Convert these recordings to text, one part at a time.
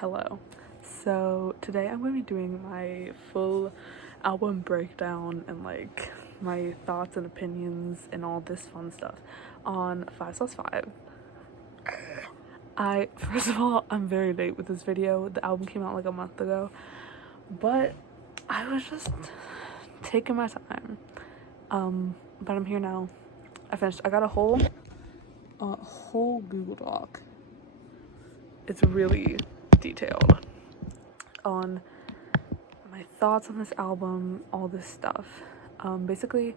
Hello. So today I'm going to be doing my full album breakdown and like my thoughts and opinions and all this fun stuff on 5/5. First of all, I'm very late with this video. The album came out like a month ago, but I was just taking my time. But I'm here now. I finished. I got a whole Google Doc. It's really detailed on my thoughts on this album, all this stuff. Basically,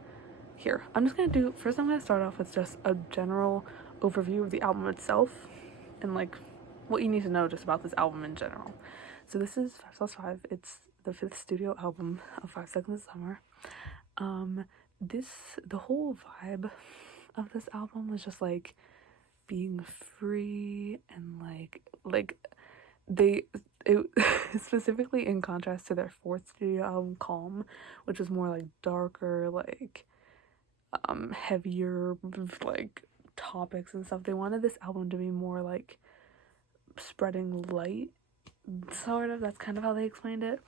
here, I'm going to start off with just a general overview of the album itself and like what you need to know just about this album in general. So this is 5/5. It's the fifth studio album of 5 Seconds of Summer. The whole vibe of this album was just like being free and they it specifically in contrast to their fourth studio album, Calm, which was more like darker, like heavier like topics and stuff. They wanted this album to be more like spreading light, sort of. That's kind of how they explained it.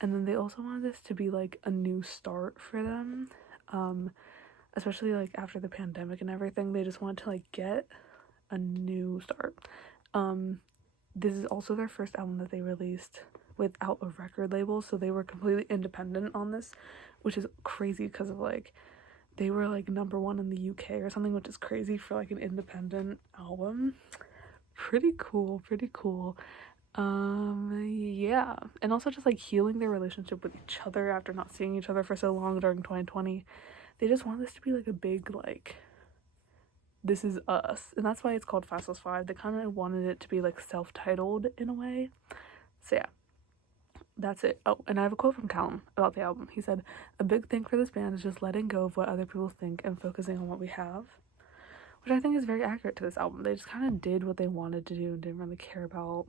And then they also wanted this to be like a new start for them, especially like after the pandemic and everything. They just wanted to like get a new start. This is also their first album that they released without a record label, so they were completely independent on this, which is crazy because of like they were like #1 in the UK or something, which is crazy for like an independent album. Pretty cool. Yeah, and also just like healing their relationship with each other after not seeing each other for so long during 2020. They just want this to be like a big like this is us, and that's why it's called 5/5. They kind of wanted it to be like self-titled in a way. So yeah, that's it. Oh, and I have a quote from Callum about the album. He said, "A big thing for this band is just letting go of what other people think and focusing on what we have," which I think is very accurate to this album. They just kind of did what they wanted to do and didn't really care about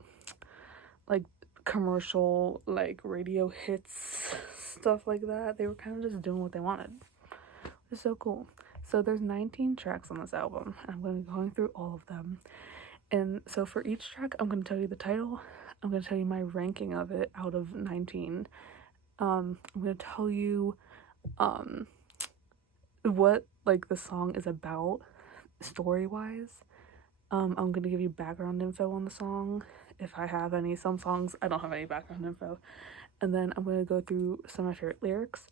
like commercial like radio hits, stuff like that. They were kind of just doing what they wanted. It's so cool. So there's 19 tracks on this album, and I'm going to be going through all of them. And so for each track, I'm going to tell you the title. I'm going to tell you my ranking of it out of 19. I'm going to tell you what like the song is about story-wise. I'm going to give you background info on the song if I have any. Some songs I don't have any background info. And then I'm going to go through some of my favorite lyrics.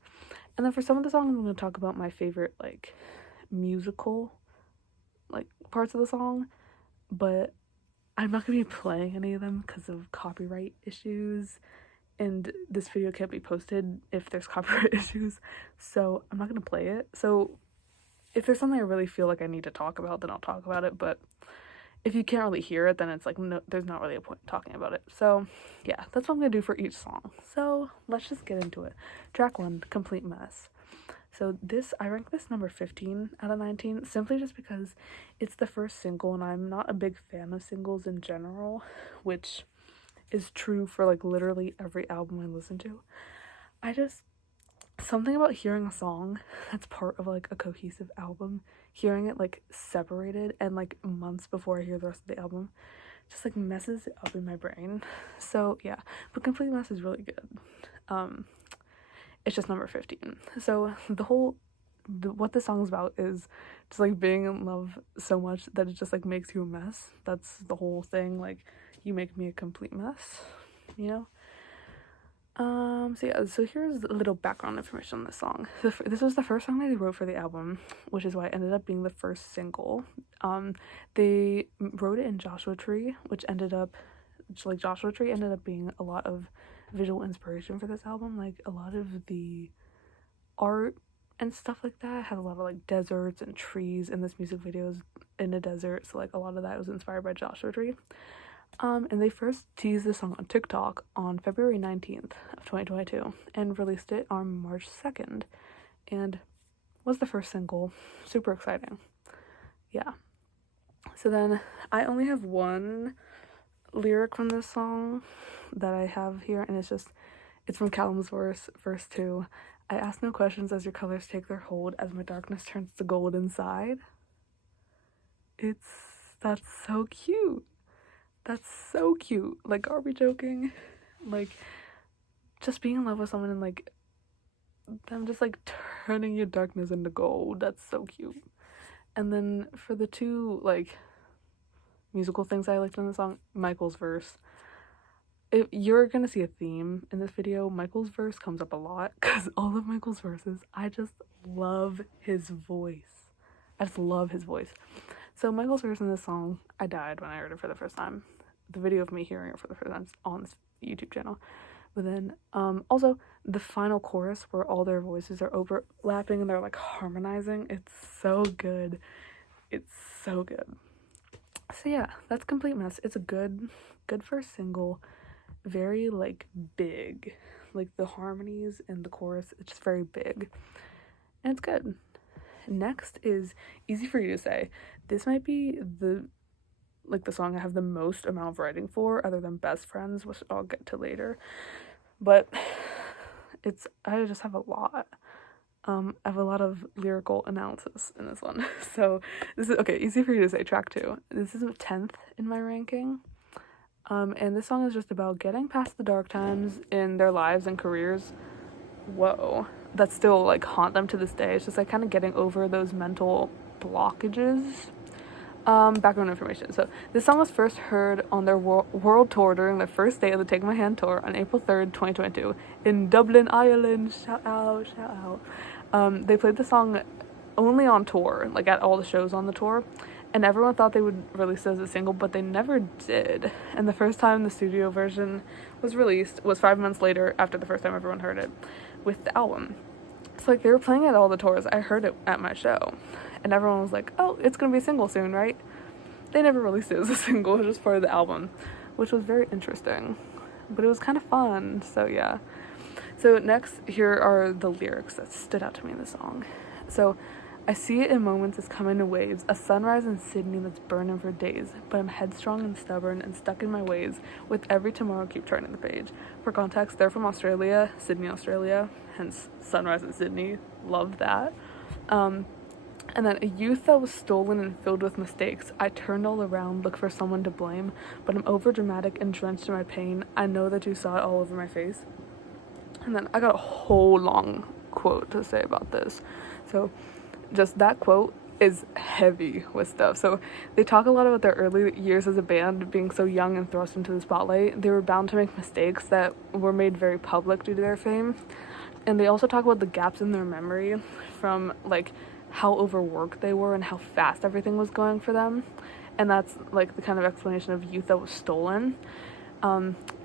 And then for some of the songs, I'm going to talk about my favorite like musical like parts of the song, but I'm not going to be playing any of them because of copyright issues, and this video can't be posted if there's copyright issues, so I'm not going to play it. So if there's something I really feel like I need to talk about, then I'll talk about it, but if you can't really hear it, then it's like no, there's not really a point in talking about it. So yeah, that's what I'm going to do for each song. So let's just get into it. Track 1, Complete Mess. So I rank this number 15 out of 19 simply just because it's the first single, and I'm not a big fan of singles in general, which is true for like literally every album I listen to. Something about hearing a song that's part of like a cohesive album, hearing it like separated and like months before I hear the rest of the album, just like messes it up in my brain. So yeah, but Complete Mess is really good. It's just number 15. So what the song's about is just like being in love so much that it just like makes you a mess. That's the whole thing. Like, you make me a complete mess, you know? So here's a little background information on this song. This was the first song that they wrote for the album, which is why it ended up being the first single. They wrote it in Joshua Tree, Joshua Tree ended up being a lot of visual inspiration for this album. Like, a lot of the art and stuff like that had a lot of like deserts and trees, and this music video is in a desert, so like a lot of that was inspired by Joshua Tree. And they first teased the song on TikTok on February 19th of 2022 and released it on March 2nd, and was the first single. Super exciting. Yeah. So then I only have one lyric from this song that I have here, and it's from Callum's verse 2. I ask no questions as your colors take their hold, as my darkness turns to gold inside. That's so cute. That's so cute. Like, are we joking? Like, just being in love with someone and like them just like turning your darkness into gold. That's so cute. And then for the two like musical things I liked in the song, Michael's verse. If you're gonna see a theme in this video, Michael's verse comes up a lot because all of Michael's verses, I just love his voice. I just love his voice. So Michael's verse in this song, I died when I heard it for the first time. The video of me hearing it for the first time is on this YouTube channel. But then also the final chorus where all their voices are overlapping and they're like harmonizing. It's so good. It's so good. So yeah, that's Complete Mess. It's a good first single. Very like big. Like the harmonies and the chorus, it's just very big. And it's good. Next is Easy for You to Say. This might be the song I have the most amount of writing for, other than Best Friends, which I'll get to later. But I just have a lot. I have a lot of lyrical analysis in this one. So this is okay, Easy for You to Say, track 2. This is 10th in my ranking. And this song is just about getting past the dark times in their lives and careers. Whoa. That still like haunt them to this day. It's just like kind of getting over those mental blockages. Background information. So this song was first heard on their world tour during the first day of the Take My Hand tour on April 3rd, 2022 in Dublin, Ireland. Shout out. They played the song only on tour, like at all the shows on the tour, and everyone thought they would release it as a single, but they never did. And the first time the studio version was released was 5 months later, after the first time everyone heard it, with the album. So like they were playing at all the tours. I heard it at my show, and everyone was like, "Oh, it's gonna be a single soon, right?" They never released it as a single, it was just part of the album, which was very interesting, but it was kind of fun. So yeah. So next, here are the lyrics that stood out to me in the song. So, I see it in moments as coming in waves, a sunrise in Sydney that's burning for days, but I'm headstrong and stubborn and stuck in my ways. With every tomorrow, keep turning the page. For context, they're from Australia, Sydney, Australia, hence sunrise in Sydney. Love that. And then a youth that was stolen and filled with mistakes. I turned all around, look for someone to blame, but I'm overdramatic and drenched in my pain. I know that you saw it all over my face. And then I got a whole long quote to say about this. So just that quote is heavy with stuff. So they talk a lot about their early years as a band, being so young and thrust into the spotlight. They were bound to make mistakes that were made very public due to their fame. And they also talk about the gaps in their memory from like how overworked they were and how fast everything was going for them. And that's like the kind of explanation of youth that was stolen.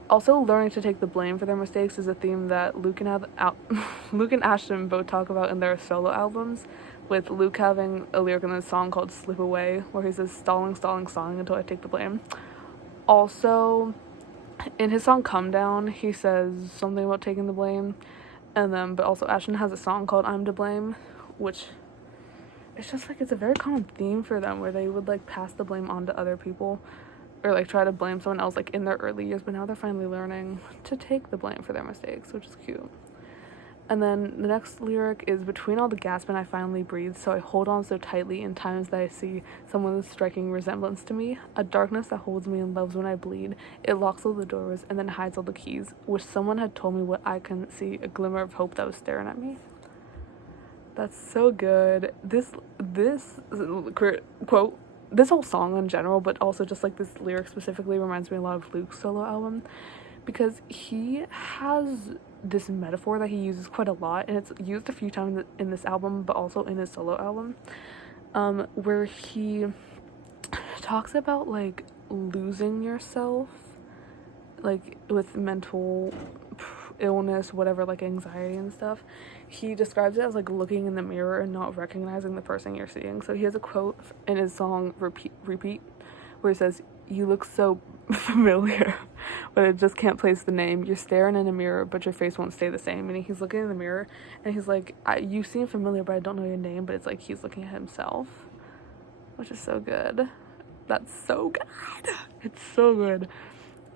Also, learning to take the blame for their mistakes is a theme that Luke and Ashton both talk about in their solo albums, with Luke having a lyric in the song called Slip Away, where he says, stalling until I take the blame. Also, in his song Come Down, he says something about taking the blame, but also Ashton has a song called I'm to Blame, which it's just like, it's a very common theme for them, where they would like pass the blame on to other people, or like try to blame someone else like in their early years, but now they're finally learning to take the blame for their mistakes, which is cute. And then the next lyric is, between all the gasping I finally breathe, so I hold on so tightly in times that I see someone with striking resemblance to me, a darkness that holds me and loves when I bleed. It locks all the doors and then hides all the keys. Wish someone had told me what I couldn't see, a glimmer of hope that was staring at me. That's so good. This quote, this whole song in general, but also just like this lyric specifically, reminds me a lot of Luke's solo album, because he has this metaphor that he uses quite a lot, and it's used a few times in this album, but also in his solo album, where he talks about like losing yourself, like with mental illness, whatever, like anxiety and stuff. He describes it as like looking in the mirror and not recognizing the person you're seeing. So he has a quote in his song Repeat where he says, "You look so familiar, but I just can't place the name. You're staring in a mirror, but your face won't stay the same." Meaning he's looking in the mirror and he's like, you seem familiar, but I don't know your name. But it's like he's looking at himself, which is so good. That's so good. It's so good.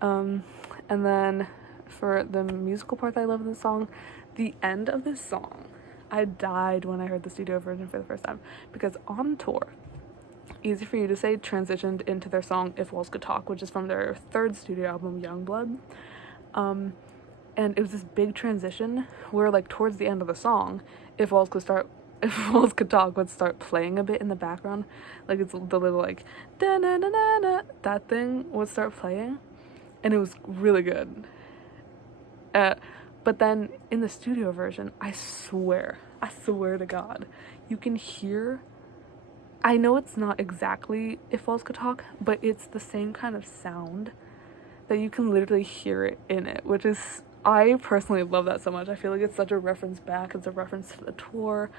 And then for the musical part that I love in the song, the end of this song, I died when I heard the studio version for the first time, because on tour, Easy for You to Say transitioned into their song If Walls Could Talk, which is from their third studio album, Youngblood. And it was this big transition where, like, towards the end of the song, If Walls Could Talk would start playing a bit in the background. Like, it's the little, like, da-na-na-na-na, that thing would start playing. And it was really good. But then in the studio version, I swear to God, you can hear, I know it's not exactly If Walls Could Talk, but it's the same kind of sound that you can literally hear it in it, which is, I personally love that so much. I feel like it's such a reference back. It's a reference to the tour.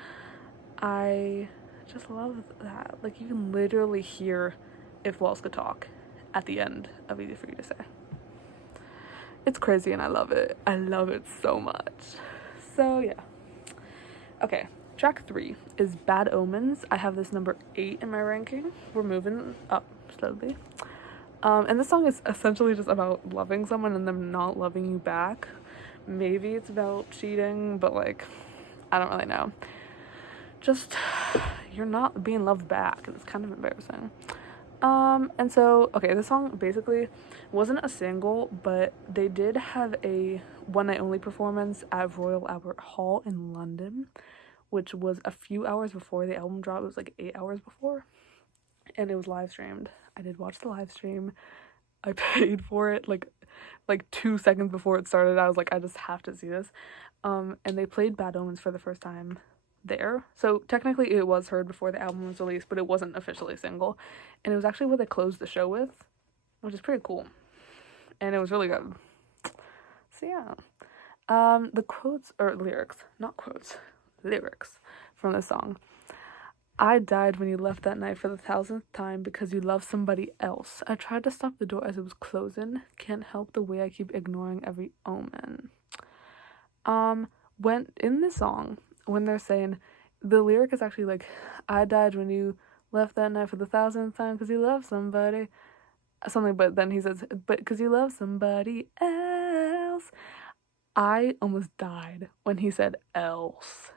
I just love that. Like, you can literally hear If Walls Could Talk at the end of Easy for You to Say. It's crazy and I love it. I love it so much. So yeah. Okay, track 3 is Bad Omens. I have this number 8 in my ranking. We're moving up slowly. And this song is essentially just about loving someone and them not loving you back. Maybe it's about cheating, but like, I don't really know. Just, you're not being loved back. It's kind of embarrassing. And so, okay, this song basically wasn't a single, but they did have a one night only performance at Royal Albert Hall in London, which was a few hours before the album dropped. It was like 8 hours before, and it was live streamed. I did watch the live stream. I paid for it like 2 seconds before it started. I was like, I just have to see this. And they played Bad Omens for the first time there. So technically it was heard before the album was released, but it wasn't officially a single. And it was actually what they closed the show with, which is pretty cool. And it was really good. So yeah. The quotes, or lyrics, not quotes, lyrics from the song. I died when you left that night for the 1,000th time because you love somebody else. I tried to stop the door as it was closing. Can't help the way I keep ignoring every omen. When in the song, when they're saying, the lyric is actually like, I died when you left that night for the 1,000th time because you love somebody. Something, but then he says, but because you love somebody else. I almost died when he said else.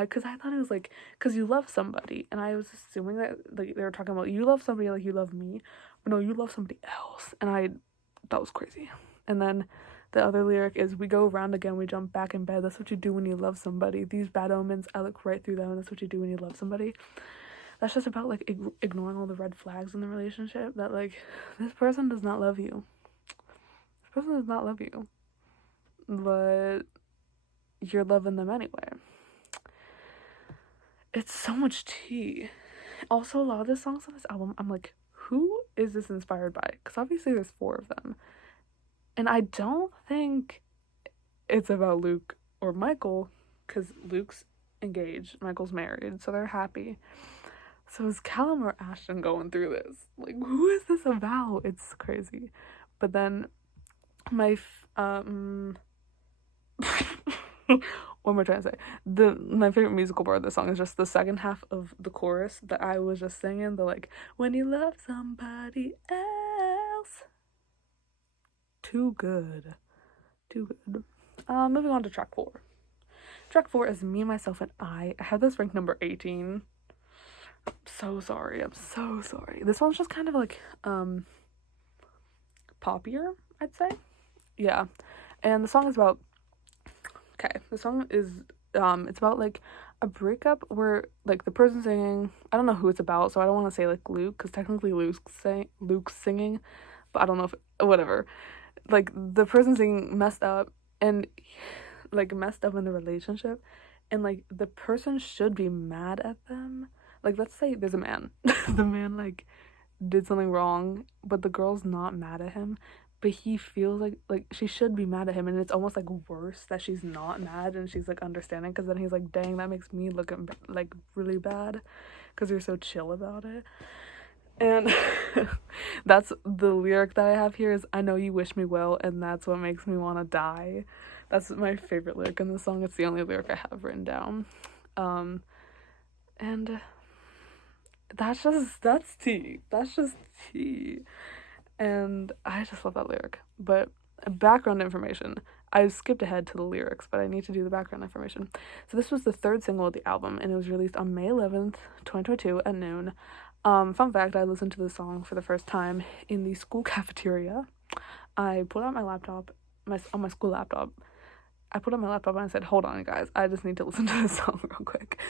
Because I thought it was like, because you love somebody, and I was assuming that like they were talking about you love somebody like you love me, but no, you love somebody else, and that was crazy. And then the other lyric is, we go around again, we jump back in bed, that's what you do when you love somebody. These bad omens, I look right through them, and that's what you do when you love somebody. That's just about like ignoring all the red flags in the relationship, that like, this person does not love you. This person does not love you, but you're loving them anyway. It's so much tea. Also, a lot of the songs on this album, I'm like, who is this inspired by? Because obviously there's 4 of them. And I don't think it's about Luke or Michael, because Luke's engaged, Michael's married, so they're happy. So is Callum or Ashton going through this? Like, who is this about? It's crazy. But then what am I trying to say? My favorite musical part of the song is just the second half of the chorus that I was just singing. The like, when you love somebody else. Too good. Moving on to track 4. Track 4 is Me, Myself, and I. I have this ranked number 18. I'm so sorry. This one's just kind of like poppier, I'd say. Yeah. And the song is about, okay, the song is it's about like a breakup where like the person singing, I don't know who it's about, so I don't want to say like Luke, because technically Luke's singing, but I don't know if, whatever. Like the person singing messed up in the relationship, and like the person should be mad at them. Like, let's say there's a man. The man like did something wrong, but the girl's not mad at him, but he feels like she should be mad at him, and it's almost like worse that she's not mad and she's like understanding, because then he's like, dang, that makes me look like really bad because you're so chill about it. And that's the lyric that I have here is, I know you wish me well, and that's what makes me want to die. That's my favorite lyric in the song. It's the only lyric I have written down. And that's tea. That's just tea. And I just love that lyric. But background information. I skipped ahead to the lyrics, but I need to do the background information. So this was the 3rd single of the album, and it was released on May 11th, 2022 at noon. Fun fact, I listened to the song for the first time in the school cafeteria. I pulled out my laptop, on my school laptop. I put on my laptop and I said, hold on, guys, I just need to listen to this song real quick.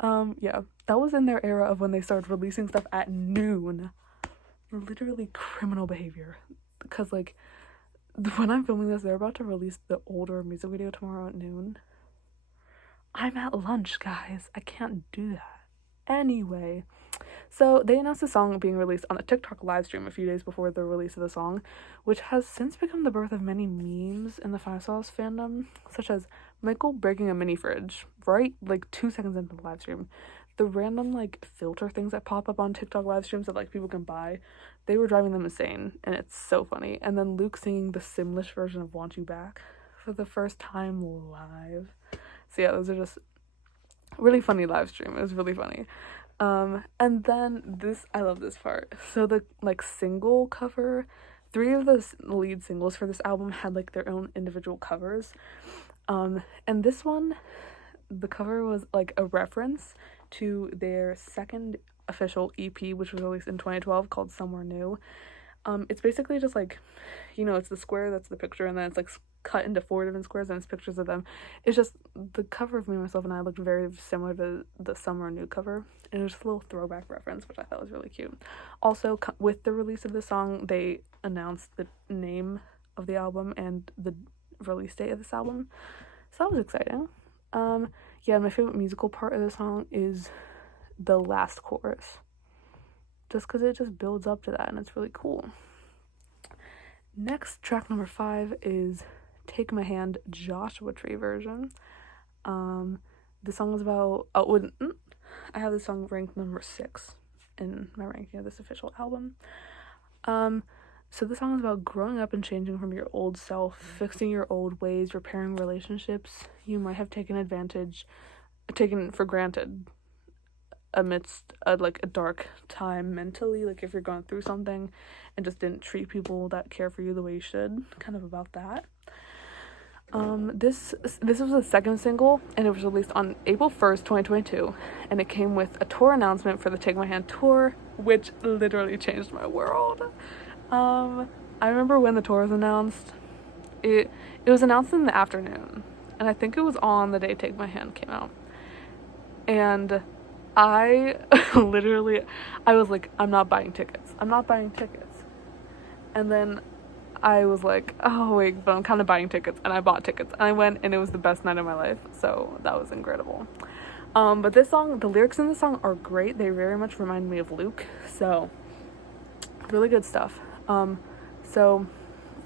Yeah, that was in their era of when they started releasing stuff at noon. Literally criminal behavior. Because, like, when I'm filming this, they're about to release the older music video tomorrow at noon. I'm at lunch, guys. I can't do that. Anyway, so they announced the song being released on a TikTok live stream a few days before the release of the song, which has since become the birth of many memes in the Five Sauce fandom, such as Michael breaking a mini fridge, right? Like 2 seconds into the live stream. The random, like, filter things that pop up on TikTok live streams that, like, people can buy, they were driving them insane, and it's so funny. And then Luke singing the Simlish version of Want You Back for the first time live. So yeah, those are just really funny live stream. It was really funny. And then this, I love this part. So the, like, single cover, 3 of the lead singles for this album had, like, their own individual covers. And this one, the cover was, like, a reference to their second official EP, which was released in 2012, called Somewhere New. It's basically just, like, you know, it's the square that's the picture, and then it's, like, cut into 4 different squares, and it's pictures of them. It's just, the cover of Me, Myself, and I looked very similar to the Somewhere New cover, and it was just a little throwback reference, which I thought was really cute. Also, with the release of the song, they announced the name of the album and the release date of this album, so that was exciting. Yeah, my favorite musical part of the song is the last chorus, just because it just builds up to that, and it's really cool. Next, track number 5 is Take My Hand, Joshua Tree version. The song is about, I have the song ranked number 6 in my ranking of this official album. So the song is about growing up and changing from your old self, fixing your old ways, repairing relationships you might have taken for granted amidst a dark time mentally, like if you're going through something and just didn't treat people that care for you the way you should, kind of about that. This was the second single, and it was released on April 1st, 2022, and it came with a tour announcement for the Take My Hand tour, which literally changed my world. I remember when the tour was announced. It was announced in the afternoon, and I think it was on the day Take My Hand came out. And I was like, I'm not buying tickets. And then I was like, oh wait, but I'm kind of buying tickets, and I bought tickets, and I went, and it was the best night of my life, so that was incredible. But this song, the lyrics in this song are great. They very much remind me of Luke, so really good stuff. So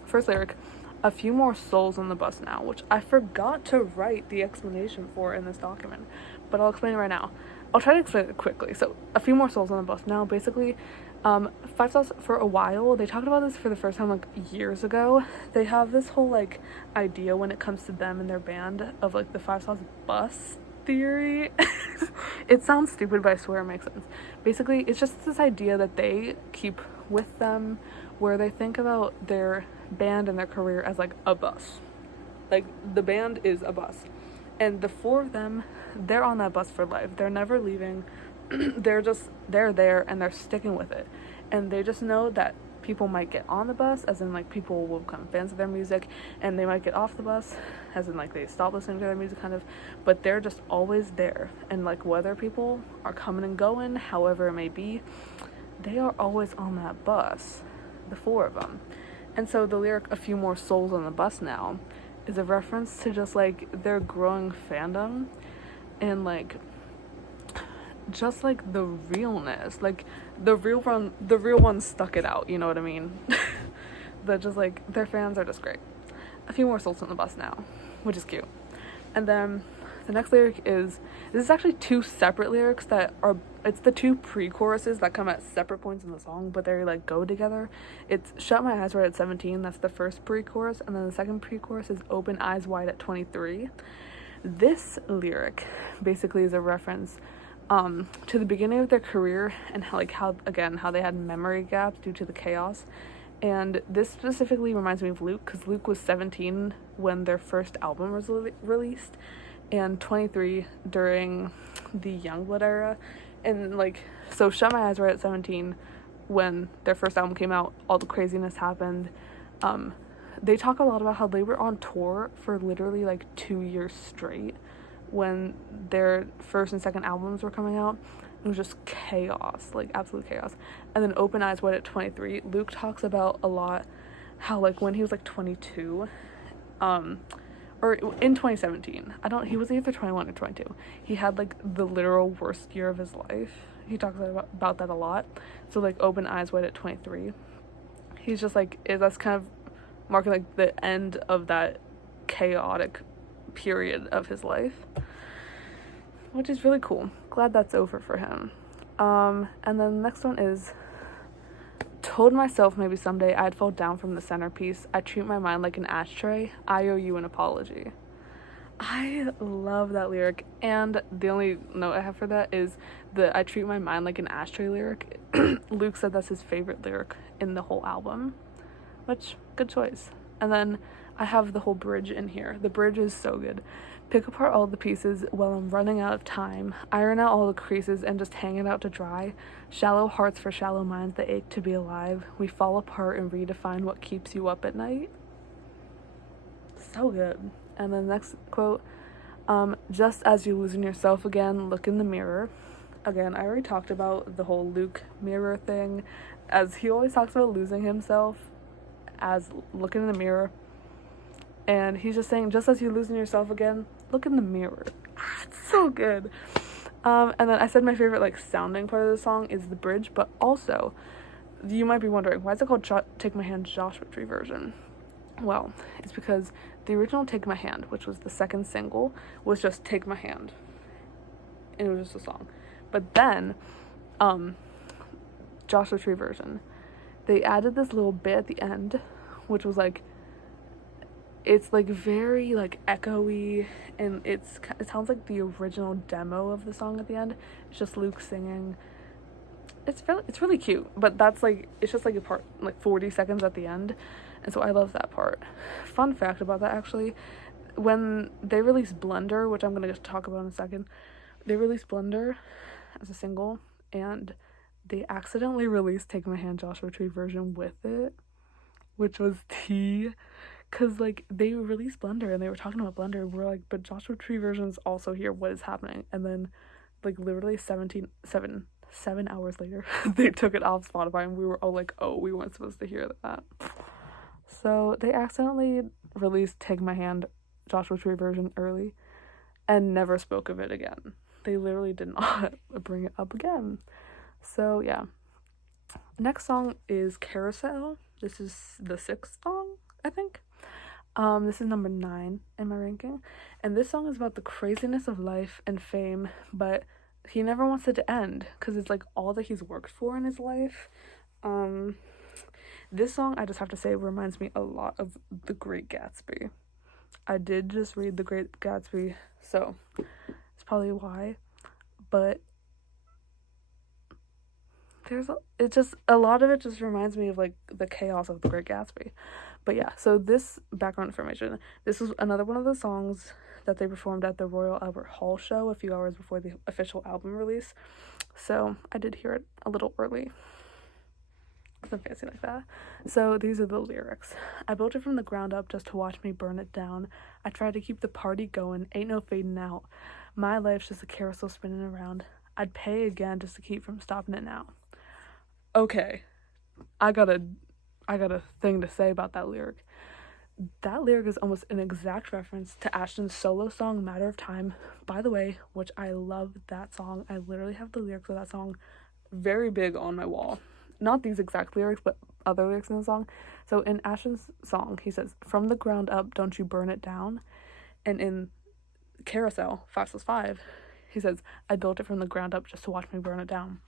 first lyric, a few more souls on the bus now, which I forgot to write the explanation for in this document, but I'll explain it right now. I'll try to explain it quickly. So, a few more souls on the bus now. Basically, Five Sauce, for a while, they talked about this for the first time, like, years ago. They have this whole, like, idea when it comes to them and their band of, like, the Five Sauce bus theory. It sounds stupid, but I swear it makes sense. Basically, it's just this idea that they keep with them where they think about their band and their career as, like, a bus. Like, the band is a bus. And the 4 of them, they're on that bus for life. They're never leaving. They're there, and they're sticking with it. And they just know that people might get on the bus, as in, like, people will become fans of their music, and they might get off the bus, as in, like, they stop listening to their music, kind of, but they're just always there. And, like, whether people are coming and going, however it may be, they are always on that bus, the 4 of them. And so the lyric, a few more souls on the bus now, is a reference to just, like, their growing fandom, and, like, just, like, the realness, like, the real ones stuck it out, you know what I mean? But just, like, their fans are just great. A few more souls on the bus now, which is cute. And then the next lyric is, this is actually 2 separate lyrics it's the 2 pre-choruses that come at separate points in the song, but they, like, go together. It's Shut My Eyes Wide at 17, that's the first pre-chorus, and then the second pre-chorus is Open Eyes Wide at 23. This lyric basically is a reference to the beginning of their career, and how they had memory gaps due to the chaos. And this specifically reminds me of Luke, because Luke was 17 when their first album was released, and 23 during the Youngblood era. And like, so Shut My Eyes Right at 17, when their first album came out, all the craziness happened. They talk a lot about how they were on tour for literally like 2 years straight when their first and second albums were coming out. It was just chaos, like absolute chaos. And then Open Eyes Wide at 23, Luke talks about a lot how like when he was like 22, or in 2017, he was either 21 or 22, he had like the literal worst year of his life. He talks about that a lot. So like Open Eyes Wide at 23, he's just like, that's kind of marking like the end of that chaotic period of his life, which is really cool. Glad that's over for him. And then the next one is, told myself maybe someday I'd fall down from the centerpiece. I treat my mind like an ashtray. I owe you an apology. I love that lyric, and the only note I have for that is the I treat my mind like an ashtray lyric. Luke said that's his favorite lyric in the whole album, which, good choice. And then I have the whole bridge in here. The bridge is so good. Pick apart all the pieces while I'm running out of time. Iron out all the creases and just hang it out to dry. Shallow hearts for shallow minds that ache to be alive. We fall apart and redefine what keeps you up at night. So good. And then the next quote, just as you're losing yourself again, look in the mirror. Again, I already talked about the whole Luke mirror thing, as he always talks about losing himself as looking in the mirror. And he's just saying, just as you're losing yourself again, look in the mirror. It's so good. And then I said my favorite like sounding part of the song is the bridge, but also you might be wondering, why is it called Take My Hand Joshua Tree version? Well, it's because the original Take My Hand, which was the second single, was just Take My Hand, and it was just a song. But then Joshua Tree version, they added this little bit at the end, which was like, it's like very like echoey, and it sounds like the original demo of the song at the end. It's just Luke singing. It's really cute, but that's like, it's just like a part, like 40 seconds at the end, and so I love that part. Fun fact about that, actually, when they released Blender, which I'm gonna talk about in a second, they released Blender as a single, and they accidentally released Take My Hand Joshua Tree version with it, which was tea. Because, like, they released Blender, and they were talking about Blender, we're like, but Joshua Tree version is also here, what is happening? And then, like, literally 7 hours later, they took it off Spotify, and we were all like, oh, we weren't supposed to hear that. So, they accidentally released Take My Hand Joshua Tree version early, and never spoke of it again. They literally did not bring it up again. So, yeah. Next song is Carousel. This is the 6th song, I think. This is number 9 in my ranking, and this song is about the craziness of life and fame, but he never wants it to end, because it's like all that he's worked for in his life. This song, I just have to say, reminds me a lot of The Great Gatsby. I did just read The Great Gatsby, so it's probably why, but a lot of it just reminds me of like the chaos of The Great Gatsby. But yeah, so this background information, this was another one of the songs that they performed at the Royal Albert Hall show a few hours before the official album release. So I did hear it a little early, because I'm fancy like that. So these are the lyrics. I built it from the ground up just to watch me burn it down. I tried to keep the party going, ain't no fading out. My life's just a carousel spinning around. I'd pay again just to keep from stopping it now. Okay, I got a thing to say about that lyric. That lyric is almost an exact reference to Ashton's solo song Matter of Time, by the way, which I love that song. I literally have the lyrics of that song very big on my wall. Not these exact lyrics, but other lyrics in the song. So in Ashton's song, he says, from the ground up, don't you burn it down. And in Carousel, 5+5, he says, I built it from the ground up just to watch me burn it down.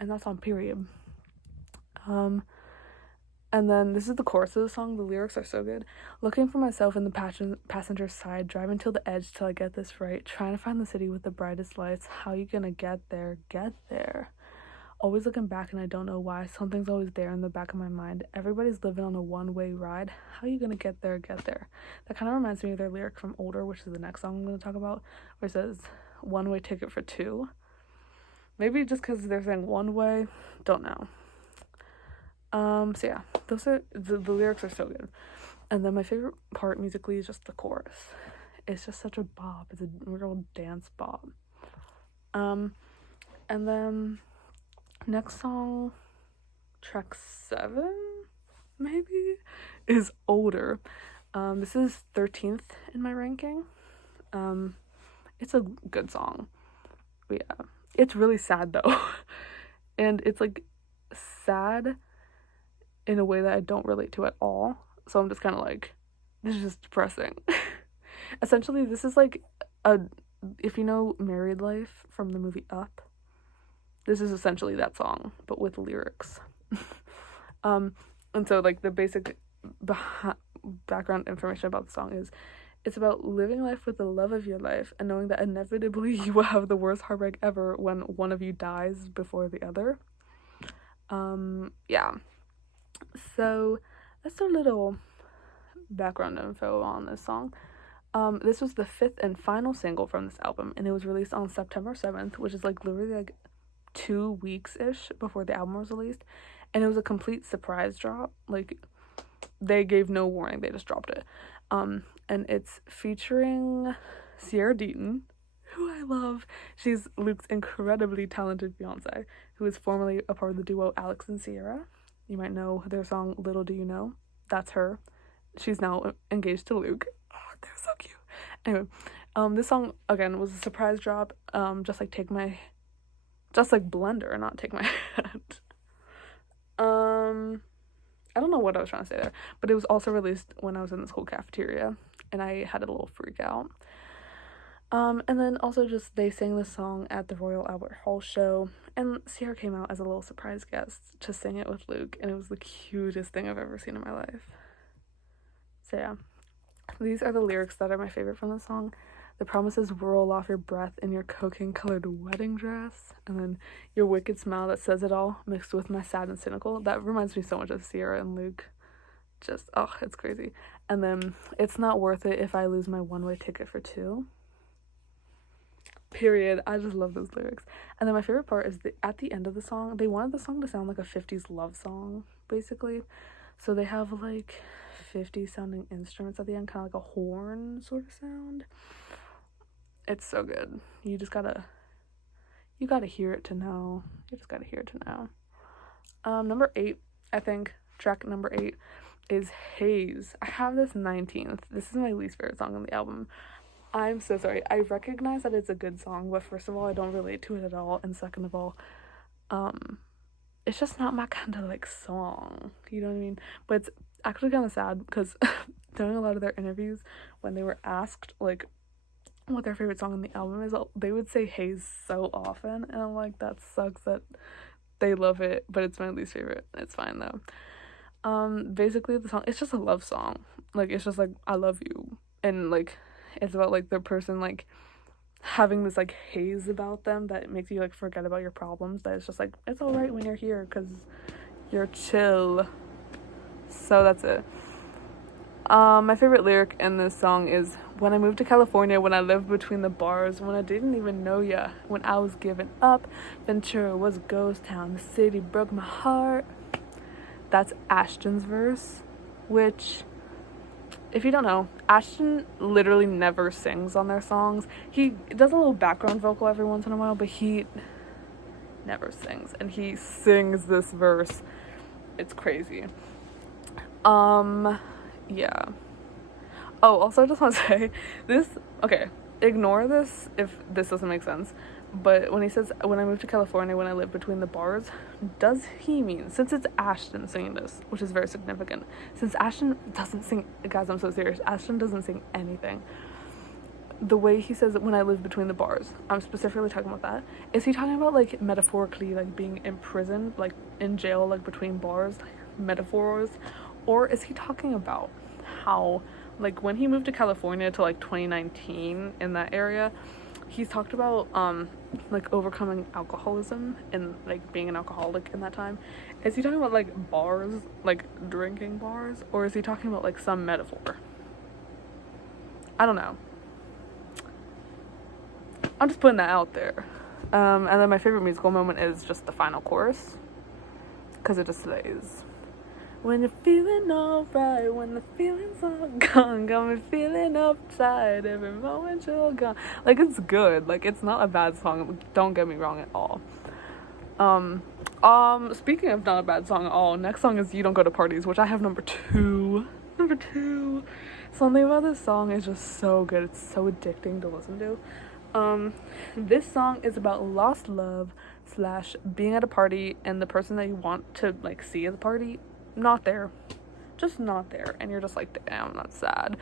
And that's on period. And then this is the chorus of the song. The lyrics are so good. Looking for myself in the passenger side, driving till the edge till I get this right, trying to find the city with the brightest lights. How you gonna get there? Get there. Always looking back and I don't know why. Something's always there in the back of my mind. Everybody's living on a one-way ride. How you gonna get there? Get there. That kind of reminds me of their lyric from Older, which is the next song I'm going to talk about, where it says, one-way ticket for two. Maybe just because they're saying one way, don't know. So yeah, those are the lyrics are so good. And then my favorite part musically is just the chorus. It's just such a bop. It's a real dance bop. And then next song, track 7, maybe, is Older. This is 13th in my ranking. It's a good song. But yeah, it's really sad though. And it's like sad in a way that I don't relate to at all. So I'm just kind of like, this is just depressing. Essentially, this is like if you know Married Life from the movie Up, this is essentially that song, but with lyrics. And so like the basic background information about the song is, it's about living life with the love of your life and knowing that inevitably you will have the worst heartbreak ever when one of you dies before the other. Yeah. So that's a little background info on this song. This was the 5th and final single from this album, and it was released on September 7th, which is like literally like 2 weeks-ish before the album was released. And it was a complete surprise drop. Like, they gave no warning, they just dropped it. And it's featuring Ciara Deaton, who I love. She's Luke's incredibly talented fiance, who is formerly a part of the duo Alex and Sierra. You might know their song Little Do You Know. That's her. She's now engaged to Luke. Oh, they're so cute. Anyway, this song again was a surprise drop. Just like Blender, not Take My Hand. I don't know what I was trying to say there, but it was also released when I was in the school cafeteria, and I had a little freak out. And then also just they sang the song at the Royal Albert Hall show, and Ciara came out as a little surprise guest to sing it with Luke, and it was the cutest thing I've ever seen in my life. So yeah, these are the lyrics that are my favorite from the song. The promises roll off your breath in your cocaine-colored wedding dress, and then your wicked smile that says it all, mixed with my sad and cynical. That reminds me so much of Ciara and Luke. Just, oh, it's crazy. And then, it's not worth it if I lose my one-way ticket for 2. Period. I just love those lyrics. And then my favorite part is at the end of the song, they wanted the song to sound like a 50s love song, basically. So they have like 50s sounding instruments at the end, kind of like a horn sort of sound. It's so good. You gotta hear it to know. You just gotta hear it to know. Number 8, I think, track number 8 is Haze. I have this 19th. This is my least favorite song on the album. I'm so sorry. I recognize that it's a good song, but first of all, I don't relate to it at all, and second of all, it's just not my kind of like song. You know what I mean? But it's actually kind of sad because during a lot of their interviews, when they were asked like what their favorite song on the album is, they would say Haze so often, and I'm like, that sucks that they love it, but it's my least favorite. It's fine though. Basically the song, it's just a love song. Like, it's just like, I love you, and like it's about like the person like having this like haze about them that makes you like forget about your problems, that it's just like, it's all right when you're here because you're chill. So that's it. My favorite lyric in this song is, when I moved to California, when I lived between the bars, when I didn't even know ya, when I was giving up, Ventura was a ghost town, the city broke my heart. That's Ashton's verse, which, if you don't know, Ashton literally never sings on their songs. He does a little background vocal every once in a while, but he never sings, and he sings this verse. It's crazy. Yeah. Oh, also I just want to say this, okay, ignore this if this doesn't make sense, but when he says, when I moved to California, when I lived between the bars, does he mean, since it's Ashton singing this, which is very significant, since Ashton doesn't sing, guys, I'm so serious, Ashton doesn't sing anything, the way he says it, when I live between the bars, I'm specifically talking about that, is he talking about like metaphorically like being imprisoned, like in jail, like between bars, like metaphors, or is he talking about how like when he moved to California to like 2019 in that area, he's talked about like overcoming alcoholism and like being an alcoholic in that time? Is he talking about like bars, like drinking bars, or is he talking about like some metaphor? I don't know. I'm just putting that out there. And then my favorite musical moment is just the final chorus, because it just slays. When you're feeling alright, when the feeling's all gone, got me feeling uptight, every moment you're gone. Like, it's good. Like, it's not a bad song. Don't get me wrong at all. Speaking of not a bad song at all, next song is You Don't Go to Parties, which I have number 2. Number 2. Something about this song is just so good. It's so addicting to listen to. This song is about lost love / being at a party and the person that you want to, like, see at the party not there, just not there, and you're just like, damn, that's sad.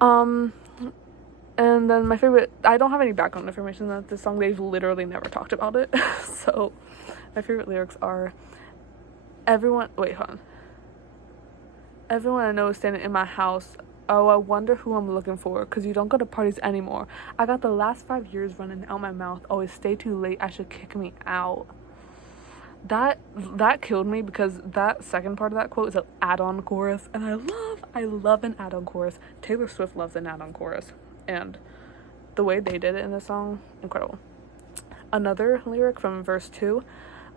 And then my favorite, I don't have any background information on this song. They've literally never talked about it. So my favorite lyrics are, everyone I know is standing in my house. Oh, I wonder who I'm looking for, because you don't go to parties anymore. I got the last 5 years running out my mouth. Always stay too late. I should kick me out. That killed me, because that second part of that quote is an add-on chorus, and I love an add-on chorus. Taylor Swift loves an add-on chorus, and the way they did it in the song, incredible. Another lyric from verse 2,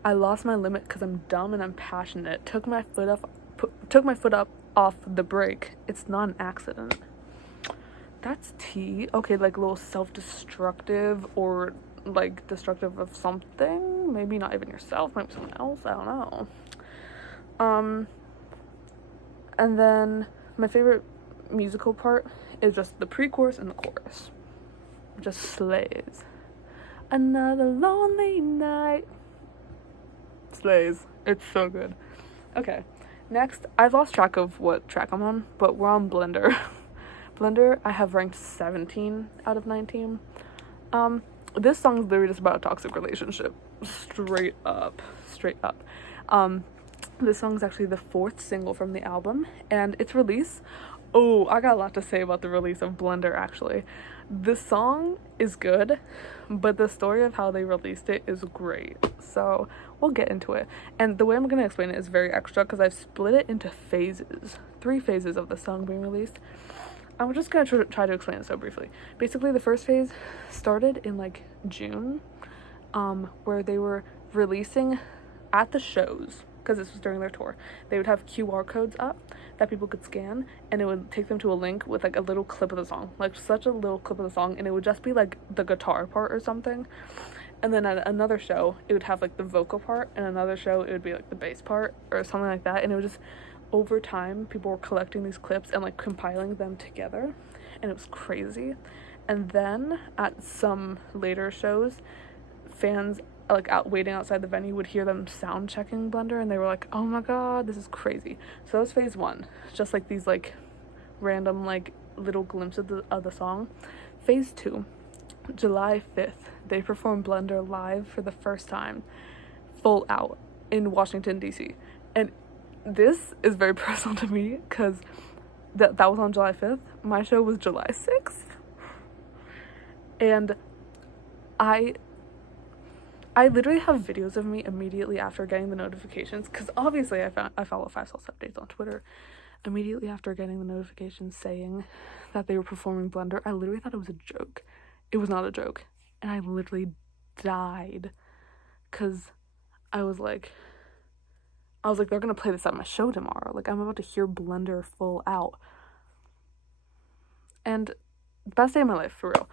I lost my limit because I'm dumb and I'm passionate. Took my foot up off the brake. It's not an accident. That's tea. Okay, like a little self-destructive, or like destructive of something, maybe not even yourself, maybe someone else, I don't know. And then my favorite musical part is just the pre-chorus and the chorus. It just slays. Another lonely night. Slays. It's so good. Okay, next, I've lost track of what track I'm on, but we're on Blender. Blender, I have ranked 17 out of 19. This song is literally just about a toxic relationship. Straight up. This song is actually the 4th single from the album, and its release, I got a lot to say about the release of Blender, actually. The song is good, but the story of how they released it is great, so we'll get into it. And the way I'm going to explain it is very extra, because I've split it into phases. 3 phases of the song being released. I'm just going to try to explain it so briefly. Basically, the first phase started in, like, June, where they were releasing at the shows, because this was during their tour. They would have QR codes up that people could scan, and it would take them to a link with, like, a little clip of the song. Like, such a little clip of the song, and it would just be, like, the guitar part or something. And then at another show, it would have, like, the vocal part, and another show, it would be, like, the bass part or something like that, and it would just... Over time, people were collecting these clips and, like, compiling them together, and it was crazy. And then at some later shows, fans, like, waiting outside the venue would hear them sound checking Blender, and they were like, oh my god, this is crazy. So that was phase 1, just like these, like, random, like, little glimpses of the song. Phase 2, July 5th, they performed Blender live for the first time, full out, in Washington, D.C. And this is very personal to me, because that was on July 5th. My show was July 6th. And I literally have videos of me immediately after getting the notifications, because obviously I follow 5 Sauce Updates on Twitter. Immediately after getting the notifications saying that they were performing Blender, I literally thought it was a joke. It was not a joke. And I literally died, because I was like, they're gonna play this at my show tomorrow. Like, I'm about to hear Blender full out. And best day of my life, for real.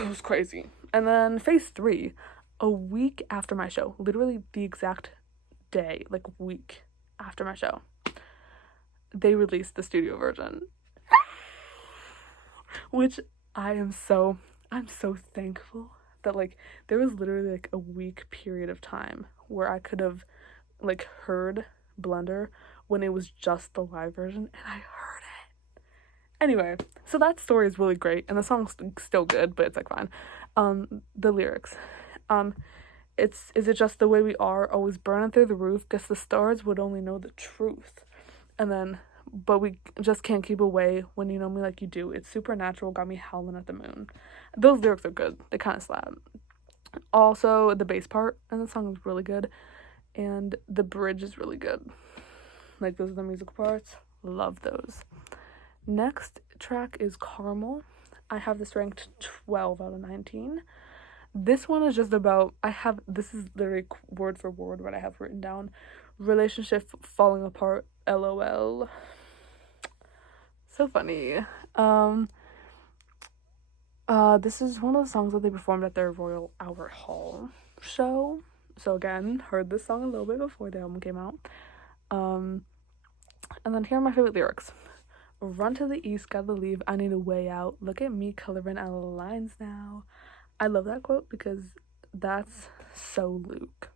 It was crazy. And then phase 3, a week after my show, literally the exact day, like, week after my show, they released the studio version. Which I'm so thankful that, like, there was literally, like, a week period of time where I could have, like, heard Blender when it was just the live version, and I heard it. Anyway, so that story is really great, and the song's still good, but it's, like, fine. The lyrics. Is it just the way we are, always burning through the roof? Guess the stars would only know the truth. And then, but we just can't keep away when you know me like you do. It's supernatural, got me howling at the moon. Those lyrics are good. They kind of slap. Also, the bass part in the song is really good. And the bridge is really good. Like, those are the musical parts. Love those. Next track is Caramel. I have this ranked 12 out of 19. This one is just about, this is literally word for word what I have written down. Relationship falling apart, LOL. So funny. This is one of the songs that they performed at their Royal Albert Hall show. So again, heard this song a little bit before the album came out. And then here are my favorite lyrics. Run to the east, gotta leave, I need a way out. Look at me coloring out the lines now. I love that quote because that's so Luke.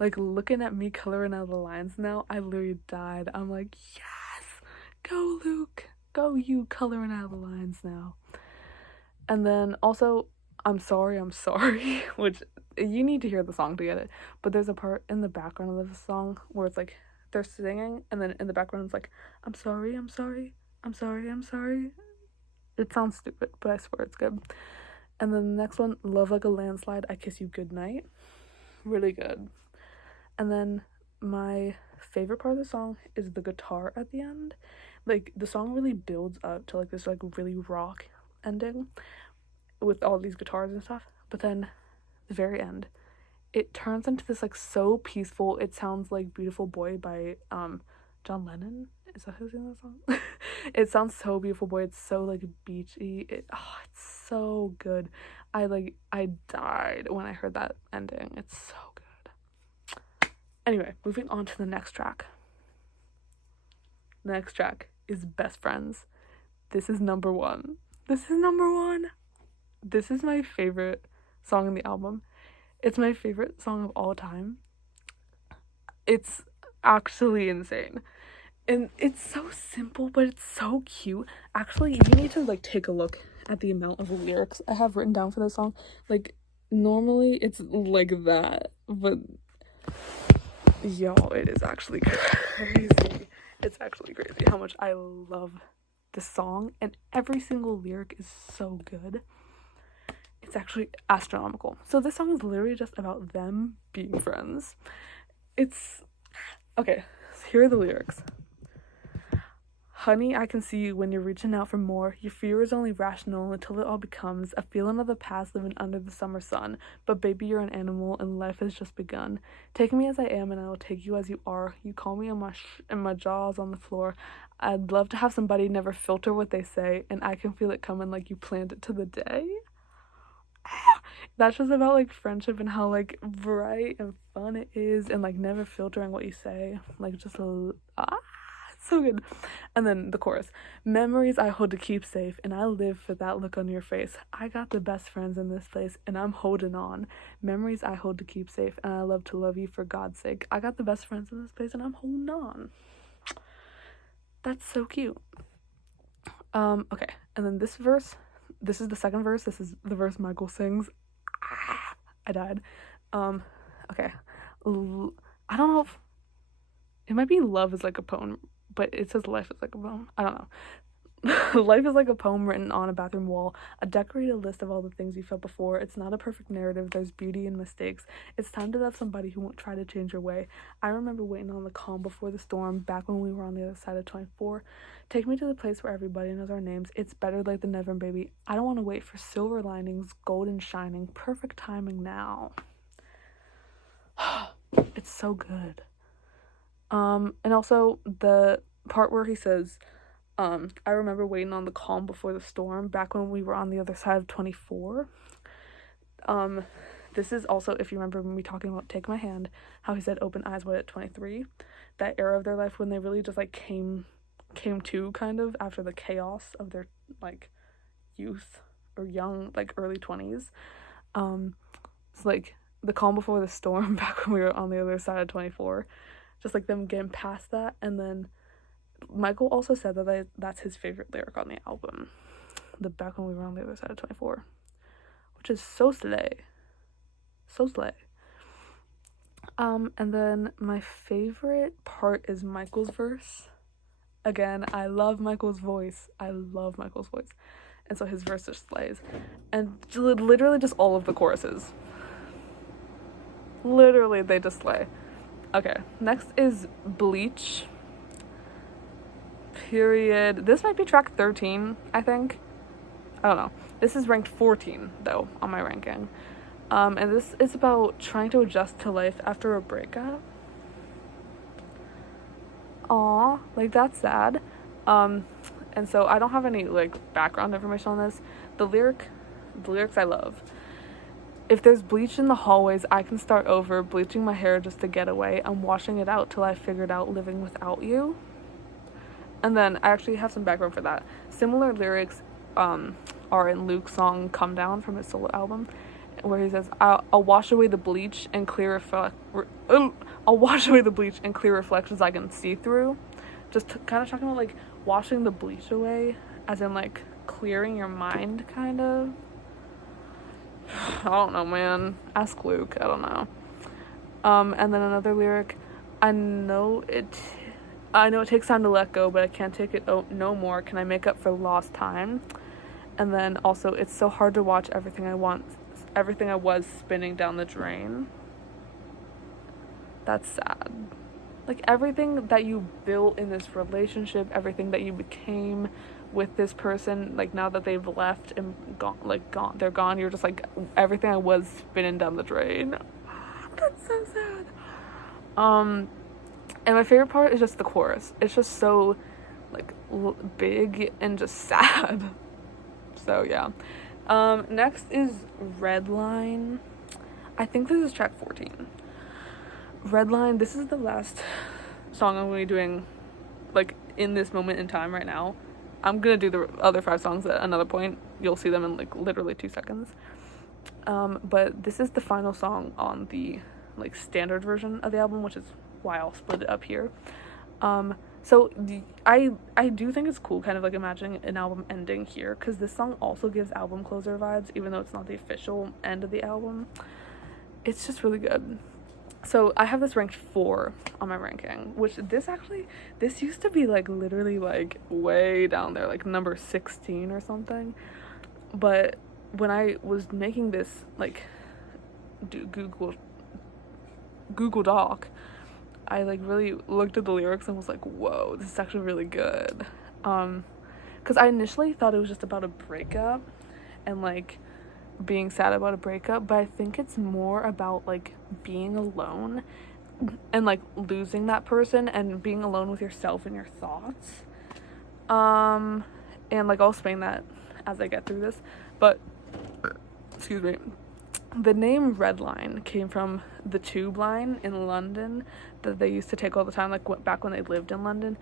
Like, looking at me coloring out the lines now, I literally died. I'm like, yes! Go, Luke! Go, you coloring out the lines now. And then also, I'm sorry, which you need to hear the song to get it. But there's a part in the background of the song where it's like they're singing, and then in the background it's like, I'm sorry. It sounds stupid, but I swear it's good. And then the next one, Love Like a Landslide, I Kiss You Goodnight. Really good. And then my favorite part of the song is the guitar at the end. Like, the song really builds up to like this like really rock ending with all these guitars and stuff. But then the very end, it turns into this like so peaceful. It sounds like Beautiful Boy by John Lennon. Is that who's in that song? It sounds so Beautiful Boy. It's so like beachy. It's so good. I died when I heard that ending. It's so good. Anyway, moving on to the next track. The next track is Best Friends. This is number one. This is my favorite song in the album. It's my favorite song of all time. It's actually insane. And it's so simple, but it's so cute. Actually, you need to like take a look at the amount of lyrics I have written down for this song. Like, normally it's like that, but y'all, it is actually crazy. It's actually crazy how much I love this song, and every single lyric is so good. It's actually astronomical. So this song is literally just about them being friends. It's okay, so here are the lyrics. Honey, I can see you when you're reaching out for more. Your fear is only rational until it all becomes a feeling of the past living under the summer sun. But baby, you're an animal and life has just begun. Take me as I am and I will take you as you are. You call me on my jaws on the floor. I'd love to have somebody never filter what they say, and I can feel it coming like you planned it to the day. That's just about like friendship and how like bright and fun it is, and like never filtering what you say. Like, just so good. And then the chorus. Memories I hold to keep safe, and I live for that look on your face. I got the best friends in this place, and I'm holding on. Memories I hold to keep safe, and I love to love you for God's sake. I got the best friends in this place, and I'm holding on. That's so cute. Okay, and then this verse, this is the second verse. This is the verse Michael sings. I died. Okay. I don't know if it might be Love is Like a Poem, but it says Life is Like a Poem. I don't know. Life is like a poem written on a bathroom wall, a decorated list of all the things you felt before. It's not a perfect narrative, there's beauty in mistakes. It's time to love somebody who won't try to change your way. I remember waiting on the calm before the storm, back when we were on the other side of 24. Take me to the place where everybody knows our names. It's better late than never, baby. I don't want to wait for silver linings, golden shining, perfect timing now. It's so good. And also the part where he says, I remember waiting on the calm before the storm, back when we were on the other side of 24. This is also, if you remember me talking about Take My Hand, how he said open eyes wide at 23. That era of their life when they really just like came to, kind of, after the chaos of their like youth or young, like early 20s. It's like the calm before the storm, back when we were on the other side of 24. Just like them getting past that. And then Michael also said that that's his favorite lyric on the album, the back when we were on the other side of 24, which is so slay. And then my favorite part is Michael's verse. Again, I love Michael's voice, and so his verse just slays, and literally just all of the choruses, literally they just slay. Okay, next is Bleach. Period. This might be track 13, I think. I don't know. This is ranked 14, though, on my ranking. And this is about trying to adjust to life after a breakup. Aw, like that's sad. And so I don't have any like background information on this. The lyrics I love. If there's bleach in the hallways, I can start over, bleaching my hair just to get away. I'm washing it out till I figured out living without you. And then I actually have some background for that. Similar lyrics are in Luke's song Come Down from his solo album, where he says, I'll wash away the bleach and I'll wash away the bleach and clear reflections I can see through. Just kind of talking about like washing the bleach away, as in like clearing your mind, kind of. I don't know, man. Ask Luke. I don't know. And then another lyric, I know it takes time to let go, but I can't take it no more. Can I make up for lost time? And then also, it's so hard to watch everything I was spinning down the drain. That's sad. Like everything that you built in this relationship, everything that you became with this person, like now that they've left and they're gone, you're just like, everything I was spinning down the drain. That's so sad. And my favorite part is just the chorus. It's just so like big and just sad. So yeah. Next is Redline. I think this is track 14. Redline, this is the last song I'm going to be doing like in this moment in time right now. I'm going to do the other 5 songs at another point. You'll see them in like literally 2 seconds. But this is the final song on the like standard version of the album, which is why I'll split it up here. So I do think it's cool kind of like imagining an album ending here, because this song also gives album closer vibes, even though it's not the official end of the album. It's just really good. So I have this ranked 4 on my ranking, which this used to be like literally like way down there, like number 16 or something. But when I was making this like Google Doc, I like really looked at the lyrics and was like, whoa, this is actually really good. Because I initially thought it was just about a breakup and like being sad about a breakup, but I think it's more about like being alone and like losing that person and being alone with yourself and your thoughts. And like I'll explain that as I get through this, but excuse me. The name Redline came from the tube line in London that they used to take all the time, like back when they lived in London.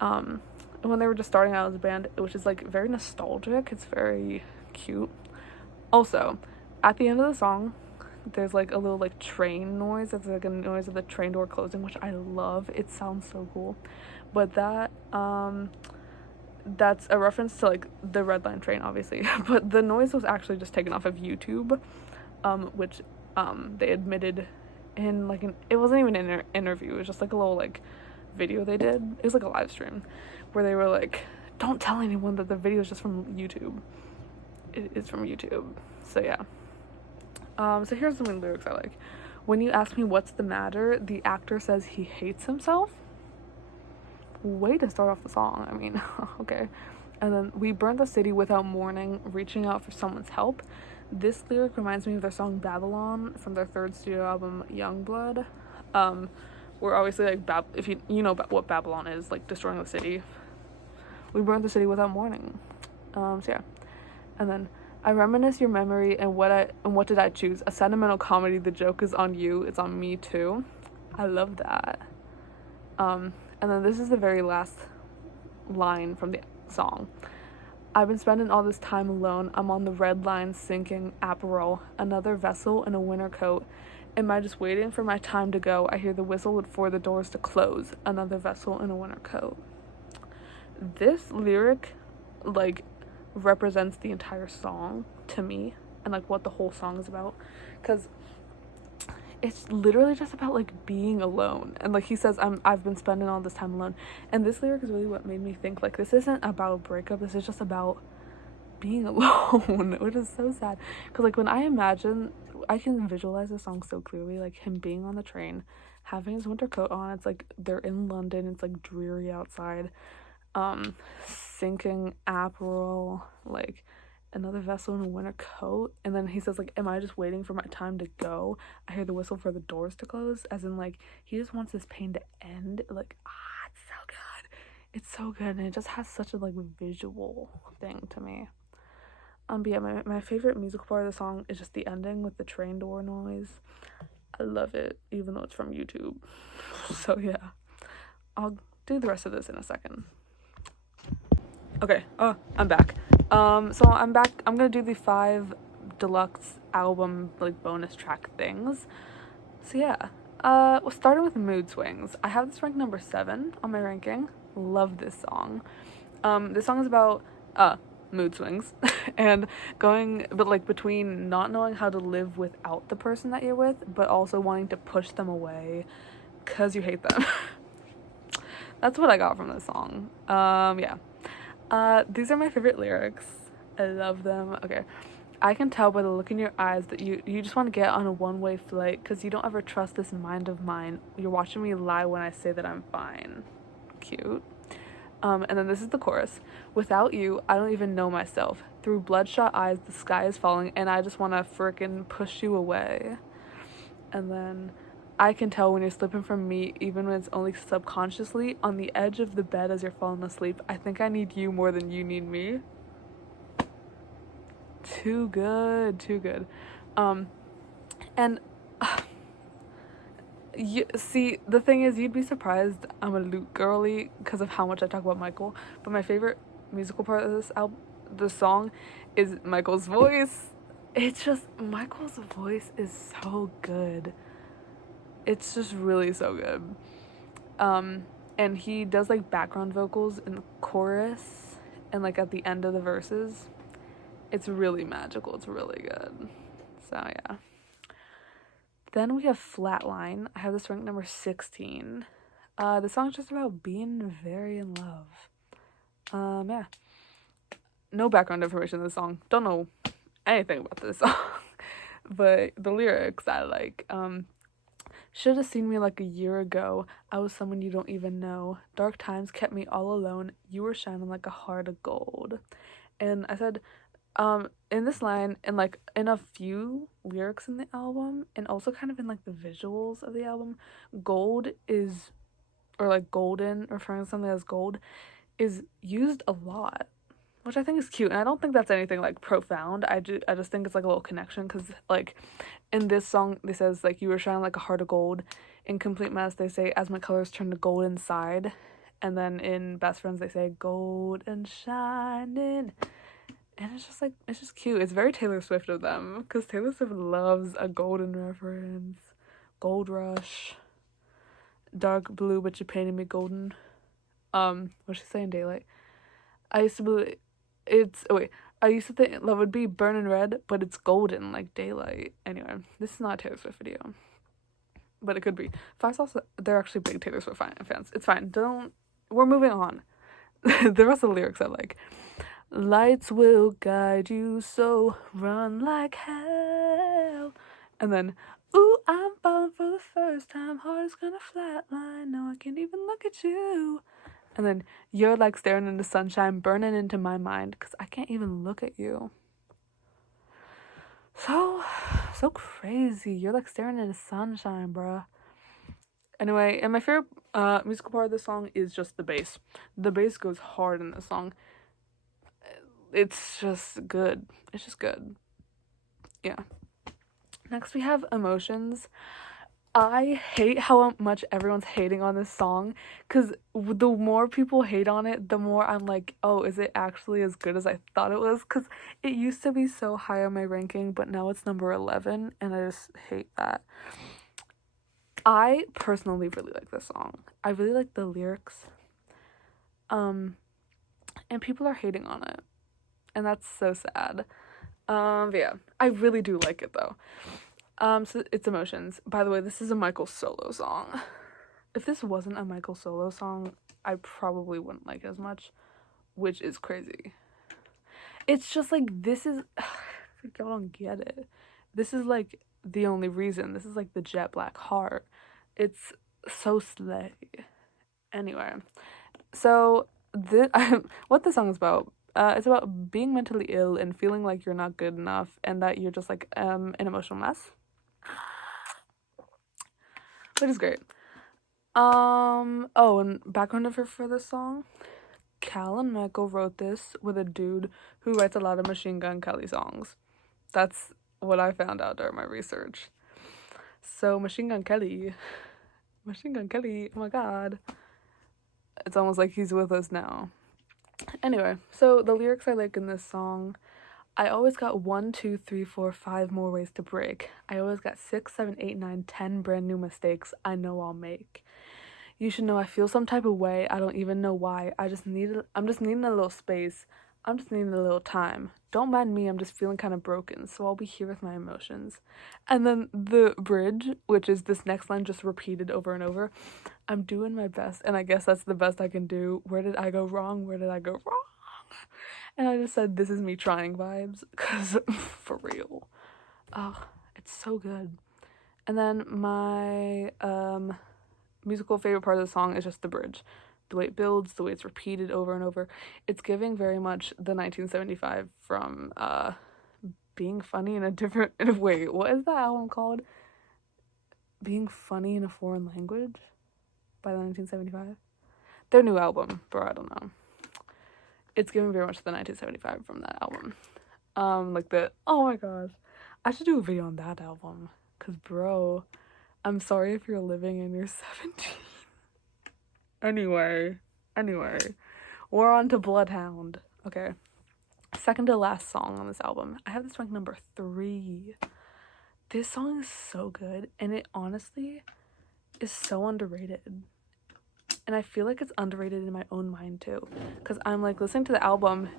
When they were just starting out as a band, which is like very nostalgic. It's very cute. Also, at the end of the song, there's like a little like train noise. It's like a noise of the train door closing, which I love. It sounds so cool. But that's a reference to like the Red Line train, obviously. But the noise was actually just taken off of YouTube, which they admitted in like it wasn't even an interview. It was just like a little like video they did. It was like a live stream where they were like, don't tell anyone that the video is just from YouTube. It is from YouTube. So yeah. So here's some of the lyrics I like. When you ask me what's the matter, the actor says he hates himself. Way to start off the song. I mean, okay. And then we burned the city without warning, reaching out for someone's help. This lyric reminds me of their song Babylon from their 3rd studio album Youngblood. Where obviously like if you know what Babylon is, like destroying the city. We burned the city without warning. So yeah. And then I reminisce your memory and what did I choose? A sentimental comedy. The joke is on you. It's on me too. I love that. And then this is the very last line from the song. I've been spending all this time alone. I'm on the red line sinking Aperol, another vessel in a winter coat. Am I just waiting for my time to go? I hear the whistle for the doors to close, another vessel in a winter coat. This lyric, like, represents the entire song to me and, like, what the whole song is about. Because it's literally just about like being alone, and like he says I've been spending all this time alone, and this lyric is really what made me think like this isn't about a breakup, this is just about being alone. Which is so sad, because like when I can visualize the song so clearly, like him being on the train, having his winter coat on, it's like they're in London, it's like dreary outside, sinking Aperol, like, another vessel in a winter coat. And then he says, like, am I just waiting for my time to go? I hear the whistle for the doors to close. As in, like, he just wants this pain to end. Like, it's so good. It's so good. And it just has such a, like, visual thing to me. But yeah, my favorite musical part of the song is just the ending with the train door noise. I love it, even though it's from YouTube. So yeah, I'll do the rest of this in a second. Okay, I'm back. So I'm back. I'm gonna do the 5 deluxe album, like, bonus track things. So yeah, starting with Mood Swings. I have this ranked number 7 on my ranking. Love this song. This song is about mood swings and going, but like between not knowing how to live without the person that you're with, but also wanting to push them away because you hate them. That's what I got from this song. Yeah. These are my favorite lyrics. I love them. Okay. I can tell by the look in your eyes that you just want to get on a one-way flight because you don't ever trust this mind of mine. You're watching me lie when I say that I'm fine. Cute. And then this is the chorus. Without you, I don't even know myself. Through bloodshot eyes, the sky is falling, and I just want to frickin' push you away. And then I can tell when you're slipping from me, even when it's only subconsciously, on the edge of the bed as you're falling asleep. I think I need you more than you need me. Too good, too good. And you see, the thing is, you'd be surprised I'm a Luke girly because of how much I talk about Michael, but my favorite musical part of this song, is Michael's voice. It's just, Michael's voice is so good. It's just really so good. And he does, like, background vocals in the chorus and, like, at the end of the verses. It's really magical. It's really good. So yeah. Then we have Flatline. I have this ranked number 16. The song's just about being very in love. Yeah. No background information in the song. Don't know anything about this song. But the lyrics I like. Should have seen me like a year ago. I was someone you don't even know. Dark times kept me all alone. You were shining like a heart of gold. And I said, in this line, and like in a few lyrics in the album, and also kind of in like the visuals of the album, gold is, or like golden, referring to something as gold, is used a lot, which I think is cute. And I don't think that's anything like profound. I just think it's like a little connection, because like in this song they says like you were shining like a heart of gold. In Complete Mess they say as my colors turn to gold inside, and then in Best Friends they say gold and shining. And it's just like, it's just cute. It's very Taylor Swift of them, because Taylor Swift loves a golden reference. Gold Rush. Dark blue, but you painted me golden. What's she saying, Daylight? I used to believe I used to think love would be burning red, but it's golden like daylight. Anyway, this is not a Taylor Swift video, but it could be. Five Sauce, they're actually big Taylor Swift fans. It's fine. We're moving on. The rest of the lyrics I like. Lights will guide you, so run like hell. And then, ooh, I'm falling for the first time. Heart is gonna flatline. No, I can't even look at you. And then, you're like staring into sunshine, burning into my mind, because I can't even look at you. So crazy. You're like staring into sunshine, bruh. Anyway, and my favorite musical part of the song is just the bass. The bass goes hard in this song. It's just good. It's just good. Yeah. Next we have Emotions. I hate how much everyone's hating on this song, because the more people hate on it, the more I'm like, oh, is it actually as good as I thought it was? Because it used to be so high on my ranking, but now it's number 11, and I just hate that. I personally really like this song. I really like the lyrics. And people are hating on it. And that's so sad. But yeah, I really do like it though. So it's Emotions. By the way, this is a Michael solo song. If this wasn't a Michael solo song, I probably wouldn't like it as much, which is crazy. It's just like, this is, y'all don't get it. This is like the only reason. This is like the jet black heart. It's so slay. Anyway, so what the song is about, It's about being mentally ill and feeling like you're not good enough and that you're just like an emotional mess, which is great. Oh, and background info for this song. Cal and Michael wrote this with a dude who writes a lot of Machine Gun Kelly songs. That's what I found out during my research. So Machine Gun Kelly, oh my god. It's almost like he's with us now. Anyway, so the lyrics I like in this song, I always got 1, 2, 3, 4, 5 more ways to break. I always got 6, 7, 8, 9, 10 brand new mistakes I know I'll make. You should know I feel some type of way. I don't even know why. I'm just needing a little space. I'm just needing a little time. Don't mind me, I'm just feeling kind of broken, so I'll be here with my emotions. And then the bridge, which is this next line just repeated over and over. I'm doing my best, and I guess that's the best I can do. Where did I go wrong? Where did I go wrong? And I just said, this is me trying vibes, because for real. Oh, it's so good. And then my, musical favorite part of the song is just the bridge. The way it builds, the way it's repeated over and over. It's giving very much the 1975 from Being Funny in a way. What is that album called? Being Funny in a Foreign Language by the 1975. Their new album, bro, I don't know. It's giving very much the 1975 from that album. Oh my gosh. I should do a video on that album. Cause bro, I'm sorry if you're living and you're 17. Anyway, we're on to Bloodhound. Okay, second to last song on this album. I have this ranked number 3. This song is so good, and it honestly is so underrated. And I feel like it's underrated in my own mind too, because I'm like listening to the album.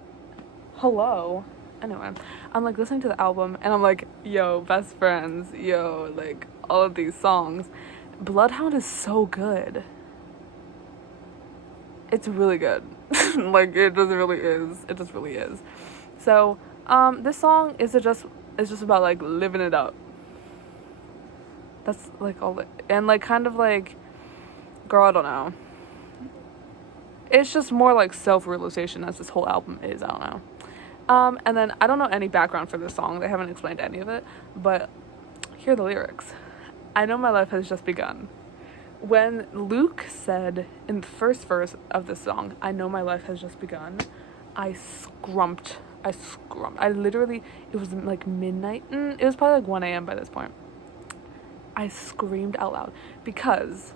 Hello. Anyway, I'm like listening to the album, and I'm like, yo, best friends, yo, like all of these songs. Bloodhound is so good. It's really good. Like, it just really is. It just really is. So, this song is just about, like, living it up. That's, like, all it, and, like, kind of, like, girl, I don't know. It's just more, like, self-realization as this whole album is, I don't know. And then, I don't know any background for this song. They haven't explained any of it, but here are the lyrics. I know my life has just begun. When Luke said in the first verse of the song, I know my life has just begun, I scrumped. I literally, it was like midnight. It was probably like 1 a.m. by this point. I screamed out loud because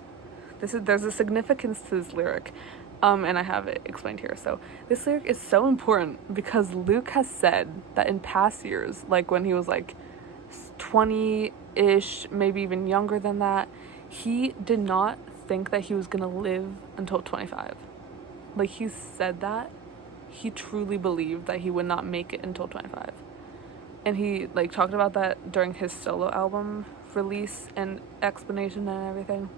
there's a significance to this lyric, and I have it explained here. So this lyric is so important because Luke has said that in past years, like when he was like 20-ish, maybe even younger than that, he did not think that he was gonna live until 25. Like, he said that he truly believed that he would not make it until 25. And he, like, talked about that during his solo album release and explanation and everything.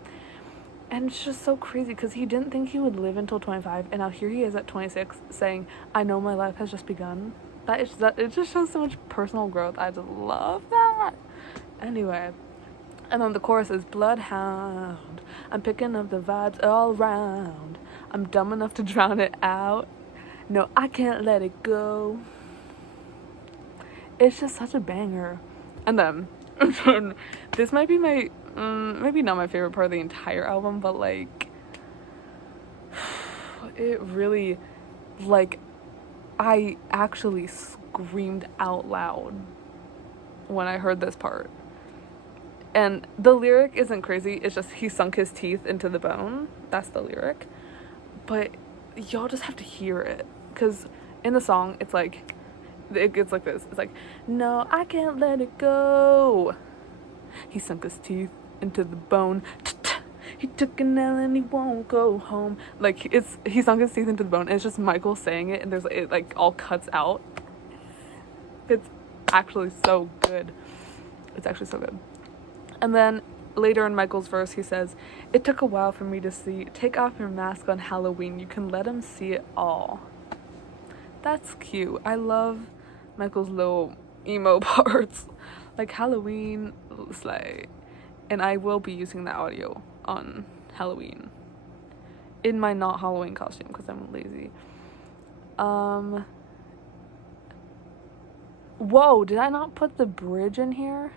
And it's just so crazy because he didn't think he would live until 25, and now here he is at 26 saying, I know my life has just begun. It just shows so much personal growth. I just love that. Anyway. And then the chorus is, Bloodhound, I'm picking up the vibes all around. I'm dumb enough to drown it out. No, I can't let it go. It's just such a banger. And then, this might be my, maybe not my favorite part of the entire album, but like, it really, like, I actually screamed out loud when I heard this part. And the lyric isn't crazy. It's just he sunk his teeth into the bone. That's the lyric. But y'all just have to hear it. Because in the song, it's like, it's like this. It's like, no, I can't let it go. He sunk his teeth into the bone. He took an L and he won't go home. Like, he sunk his teeth into the bone. And it's just Michael saying it. And it like all cuts out. It's actually so good. It's actually so good. And then later in Michael's verse, he says, it took a while for me to see. Take off your mask on Halloween. You can let him see it all. That's cute. I love Michael's little emo parts. Like Halloween, slay. And I will be using the audio on Halloween. In my not Halloween costume because I'm lazy. Whoa, did I not put the bridge in here?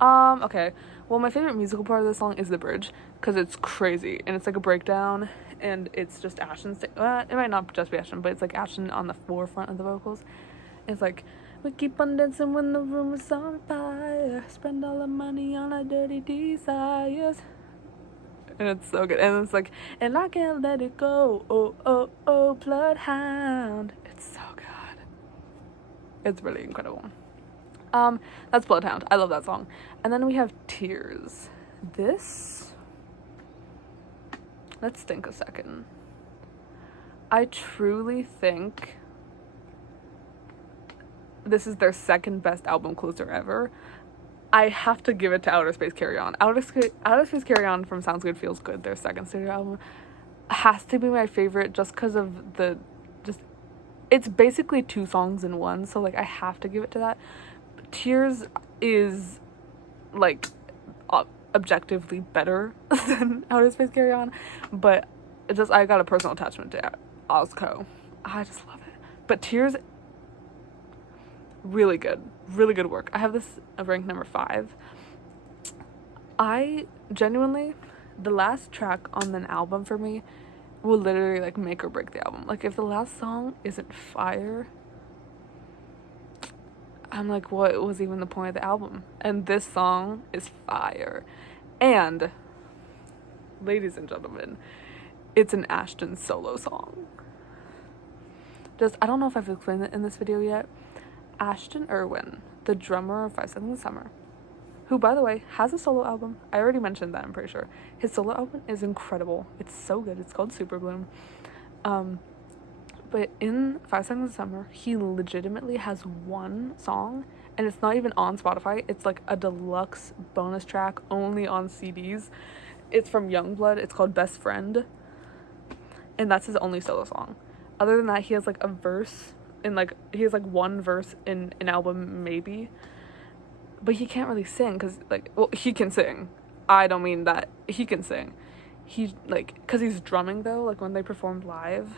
Okay. Well, my favorite musical part of this song is the bridge, because it's crazy, and it's like a breakdown, and it's just Ashton. It might not just be Ashton, but it's like Ashton on the forefront of the vocals. It's like, we keep on dancing when the room is on fire, spend all the money on our dirty desires. And it's so good. And it's like, and I can't let it go. Oh, oh, oh, Bloodhound. It's so good. It's really incredible. That's Bloodhound. I love that song. And then we have Tears. This, let's think a second. I truly think this is their second best album closer ever. I have to give it to Outer Space Carry On. Outer Space Carry On from Sounds Good Feels Good, their second studio album, has to be my favorite just because of it's basically 2 songs in one, so like I have to give it to that. Tears is like objectively better than Outer Space Carry On, but I got a personal attachment to Ozco. I just love it. But Tears, really good work. I have this ranked number 5. I genuinely, the last track on an album for me will literally like make or break the album. Like if the last song isn't fire, I'm like, what was even the point of the album? And this song is fire. And ladies and gentlemen, it's an Ashton solo song. I don't know if I've explained it in this video yet. Ashton Irwin, the drummer of 5 Seconds of Summer, who, by the way, has a solo album. I already mentioned that, I'm pretty sure. His solo album is incredible. It's so good. It's called Super Bloom. But in 5 Seconds of Summer, he legitimately has one song, and it's not even on Spotify. It's like a deluxe bonus track only on CDs. It's from Youngblood. It's called Best Friend. And that's his only solo song. Other than that, he has like a verse he has like one verse in an album maybe, but he can't really sing because he can sing. I don't mean that he can sing. He because he's drumming though, like when they performed live,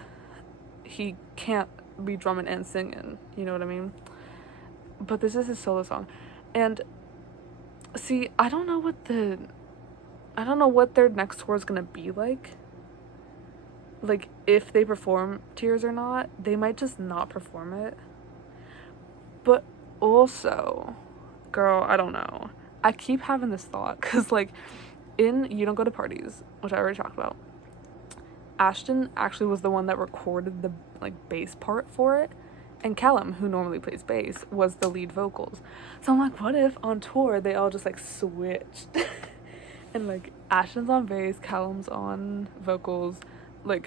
he can't be drumming and singing, you know what I mean? But this is his solo song. And see, I don't know what their next tour is gonna be like if they perform Tears or not. They might just not perform it. But also, girl, I don't know. I keep having this thought because in You Don't Go to Parties, which I already talked about, Ashton actually was the one that recorded the bass part for it, and Callum, who normally plays bass, was the lead vocals. So I'm like, what if on tour they all just switched and Ashton's on bass, Callum's on vocals,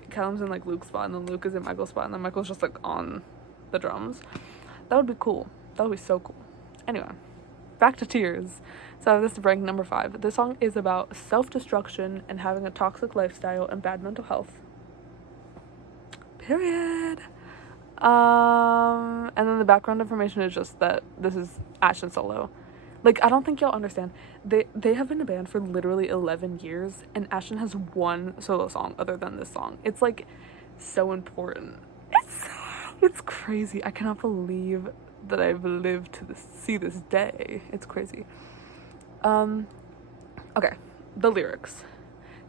Callum's in Luke's spot, and then Luke is in Michael's spot, and then Michael's just on the drums. That would be cool. That would be so cool. Anyway, back to Tears. So this is ranked number 5. This song is about self-destruction and having a toxic lifestyle and bad mental health. Period. And then the background information is just that this is Ashton solo. I don't think y'all understand. They have been a band for literally 11 years, and Ashton has one solo song other than this song. It's so important. It's crazy. I cannot believe that I've lived to see this day. It's crazy. Okay, the lyrics.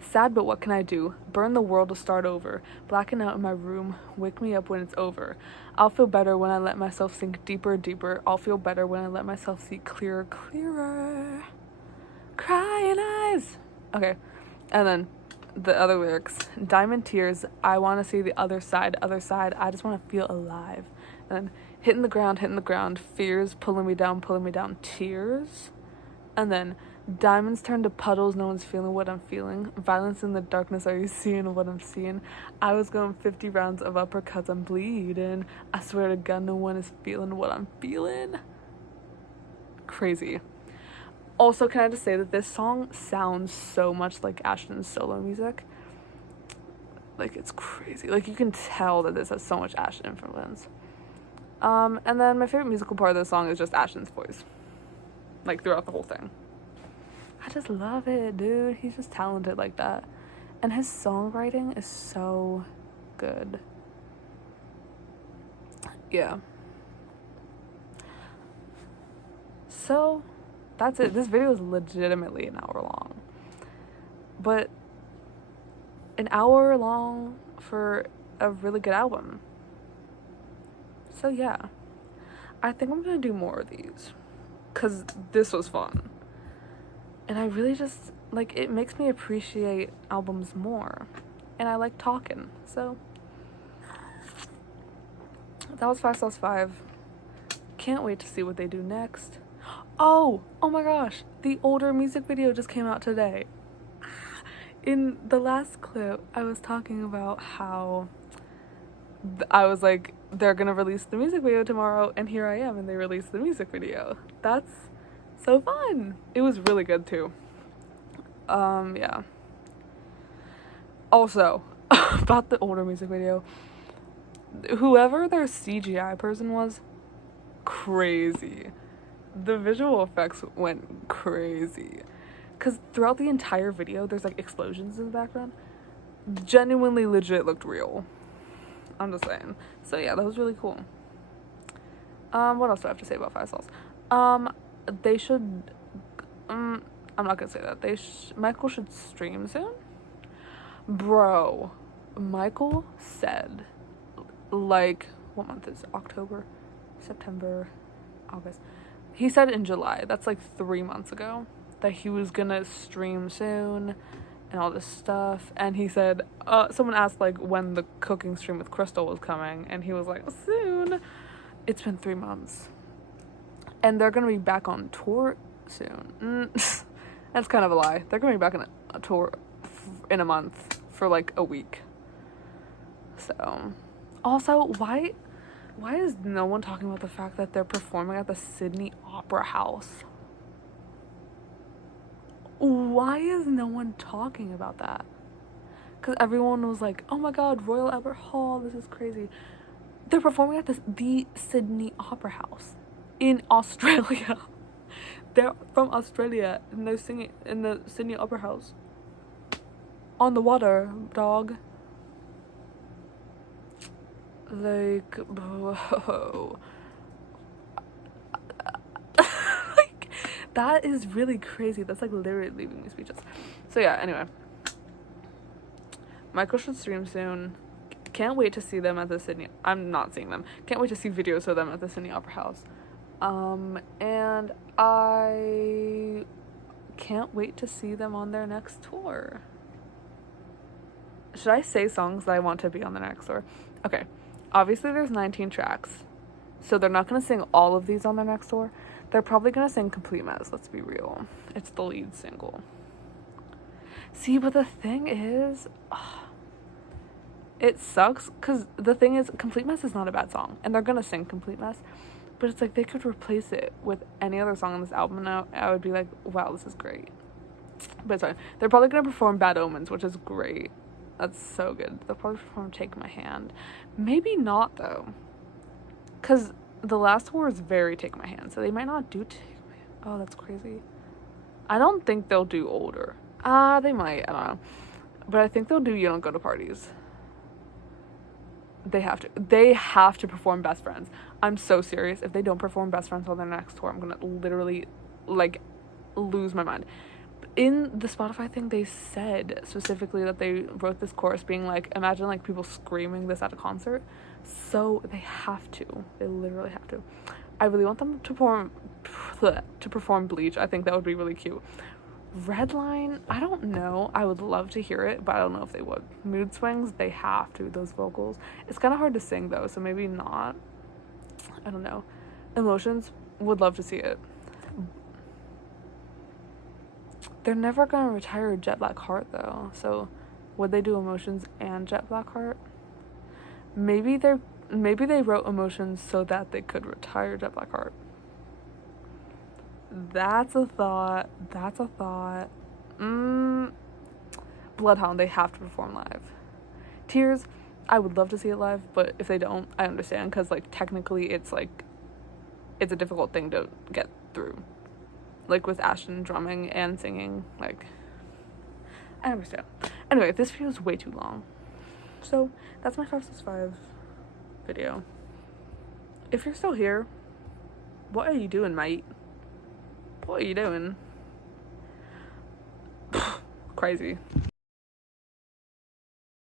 Sad, but what can I do? Burn the world to start over. Blacking out in my room. Wake me up when it's over. I'll feel better when I let myself sink deeper, deeper. I'll feel better when I let myself see clearer, clearer. Crying eyes. Okay, and then the other lyrics. Diamond tears. I want to see the other side, other side. I just want to feel alive. And then hitting the ground. Fears pulling me down, tears. And then diamonds turn to puddles, no one's feeling what I'm feeling. Violence in the darkness, are you seeing what I'm seeing? I was going 50 rounds of uppercuts, I'm bleeding. I swear to God, no one is feeling what I'm feeling. Crazy. Also, can I just say that this song sounds so much like Ashton's solo music? It's crazy. You can tell that this has so much Ashton influence. And then my favorite musical part of this song is just Ashton's voice. Throughout the whole thing. I just love it, dude. He's just talented like that. And his songwriting is so good. Yeah. So that's it. This video is legitimately an hour long, but an hour long for a really good album. So yeah, I think I'm gonna do more of these because this was fun, and I really just like, it makes me appreciate albums more, and I like talking. So that was 5/5. Can't wait to see what they do next. Oh my gosh, the older music video just came out today. In the last clip, I was talking about how I was like, they're gonna release the music video tomorrow, and here I am, and they released the music video. That's so fun. It was really good too. Yeah. Also, about the older music video, whoever their CGI person was, crazy. The visual effects went crazy. Because throughout the entire video, there's like explosions in the background. Genuinely legit looked real. I'm just saying. So yeah, that was really cool. What else do I have to say about 5 Sauce? They should, I'm not gonna say that. Michael should stream soon. Bro, Michael said, like, what month is it? October, September, August. He said in July, that's like 3 months ago, that he was gonna stream soon and all this stuff. And he said, someone asked like when the cooking stream with Crystal was coming, and he was like, soon. It's been 3 months. And they're gonna be back on tour soon. That's kind of a lie. They're gonna be back on a tour in a month for like a week. So, also, why is no one talking about the fact that they're performing at the Sydney Opera House? Why is no one talking about that? Because everyone was like, oh my god, Royal Albert Hall, this is crazy. They're performing at the Sydney Opera House in Australia. They're from Australia, and they're singing in the Sydney Opera House. On the water, dog. Like, whoa. Like, that is really crazy. That's like literally leaving me speechless. So yeah, anyway. Michael should stream soon. Can't wait to see them at the Sydney. I'm not seeing them. Can't wait to see videos of them at the Sydney Opera House. And I can't wait to see them on their next tour. Should I say songs that I want to be on the next tour? Okay. Obviously, there's 19 tracks, so they're not going to sing all of these on their next tour. They're probably going to sing Complete Mess, let's be real. It's the lead single. See, but the thing is, it sucks, because the thing is, Complete Mess is not a bad song, and they're going to sing Complete Mess, but it's like they could replace it with any other song on this album, and I would be like, wow, this is great. But it's fine. They're probably going to perform Bad Omens, which is great. That's so good. They'll probably perform Take My Hand. Maybe not, though. Because the last tour is very Take My Hand, so they might not do Take My Hand. Oh, that's crazy. I don't think they'll do Older. They might. I don't know. But I think they'll do You Don't Go to Parties. They have to. They have to perform Best Friends. I'm so serious. If they don't perform Best Friends on their next tour, I'm going to literally, like, lose my mind. In the Spotify thing, they said specifically that they wrote this chorus being like, imagine like people screaming this at a concert. So they have to. They literally have to. I really want them to perform Bleach. I think that would be really cute. Redline, I don't know. I would love to hear it, but I don't know if they would. Mood Swings, they have to, those vocals. It's kind of hard to sing though, so maybe not. I don't know. Emotions, would love to see it. They're never gonna retire Jet Black Heart though, so would they do Emotions and Jet Black Heart? Maybe they wrote Emotions so that they could retire Jet Black Heart. That's a thought. Bloodhound, they have to perform live. Tears, I would love to see it live, but if they don't, I understand, because like technically it's a difficult thing to get through. Like with Ashton drumming and singing, like, I understand. Anyway, this video is way too long. So, that's my 5/5 video. If you're still here, what are you doing, mate? What are you doing? Crazy.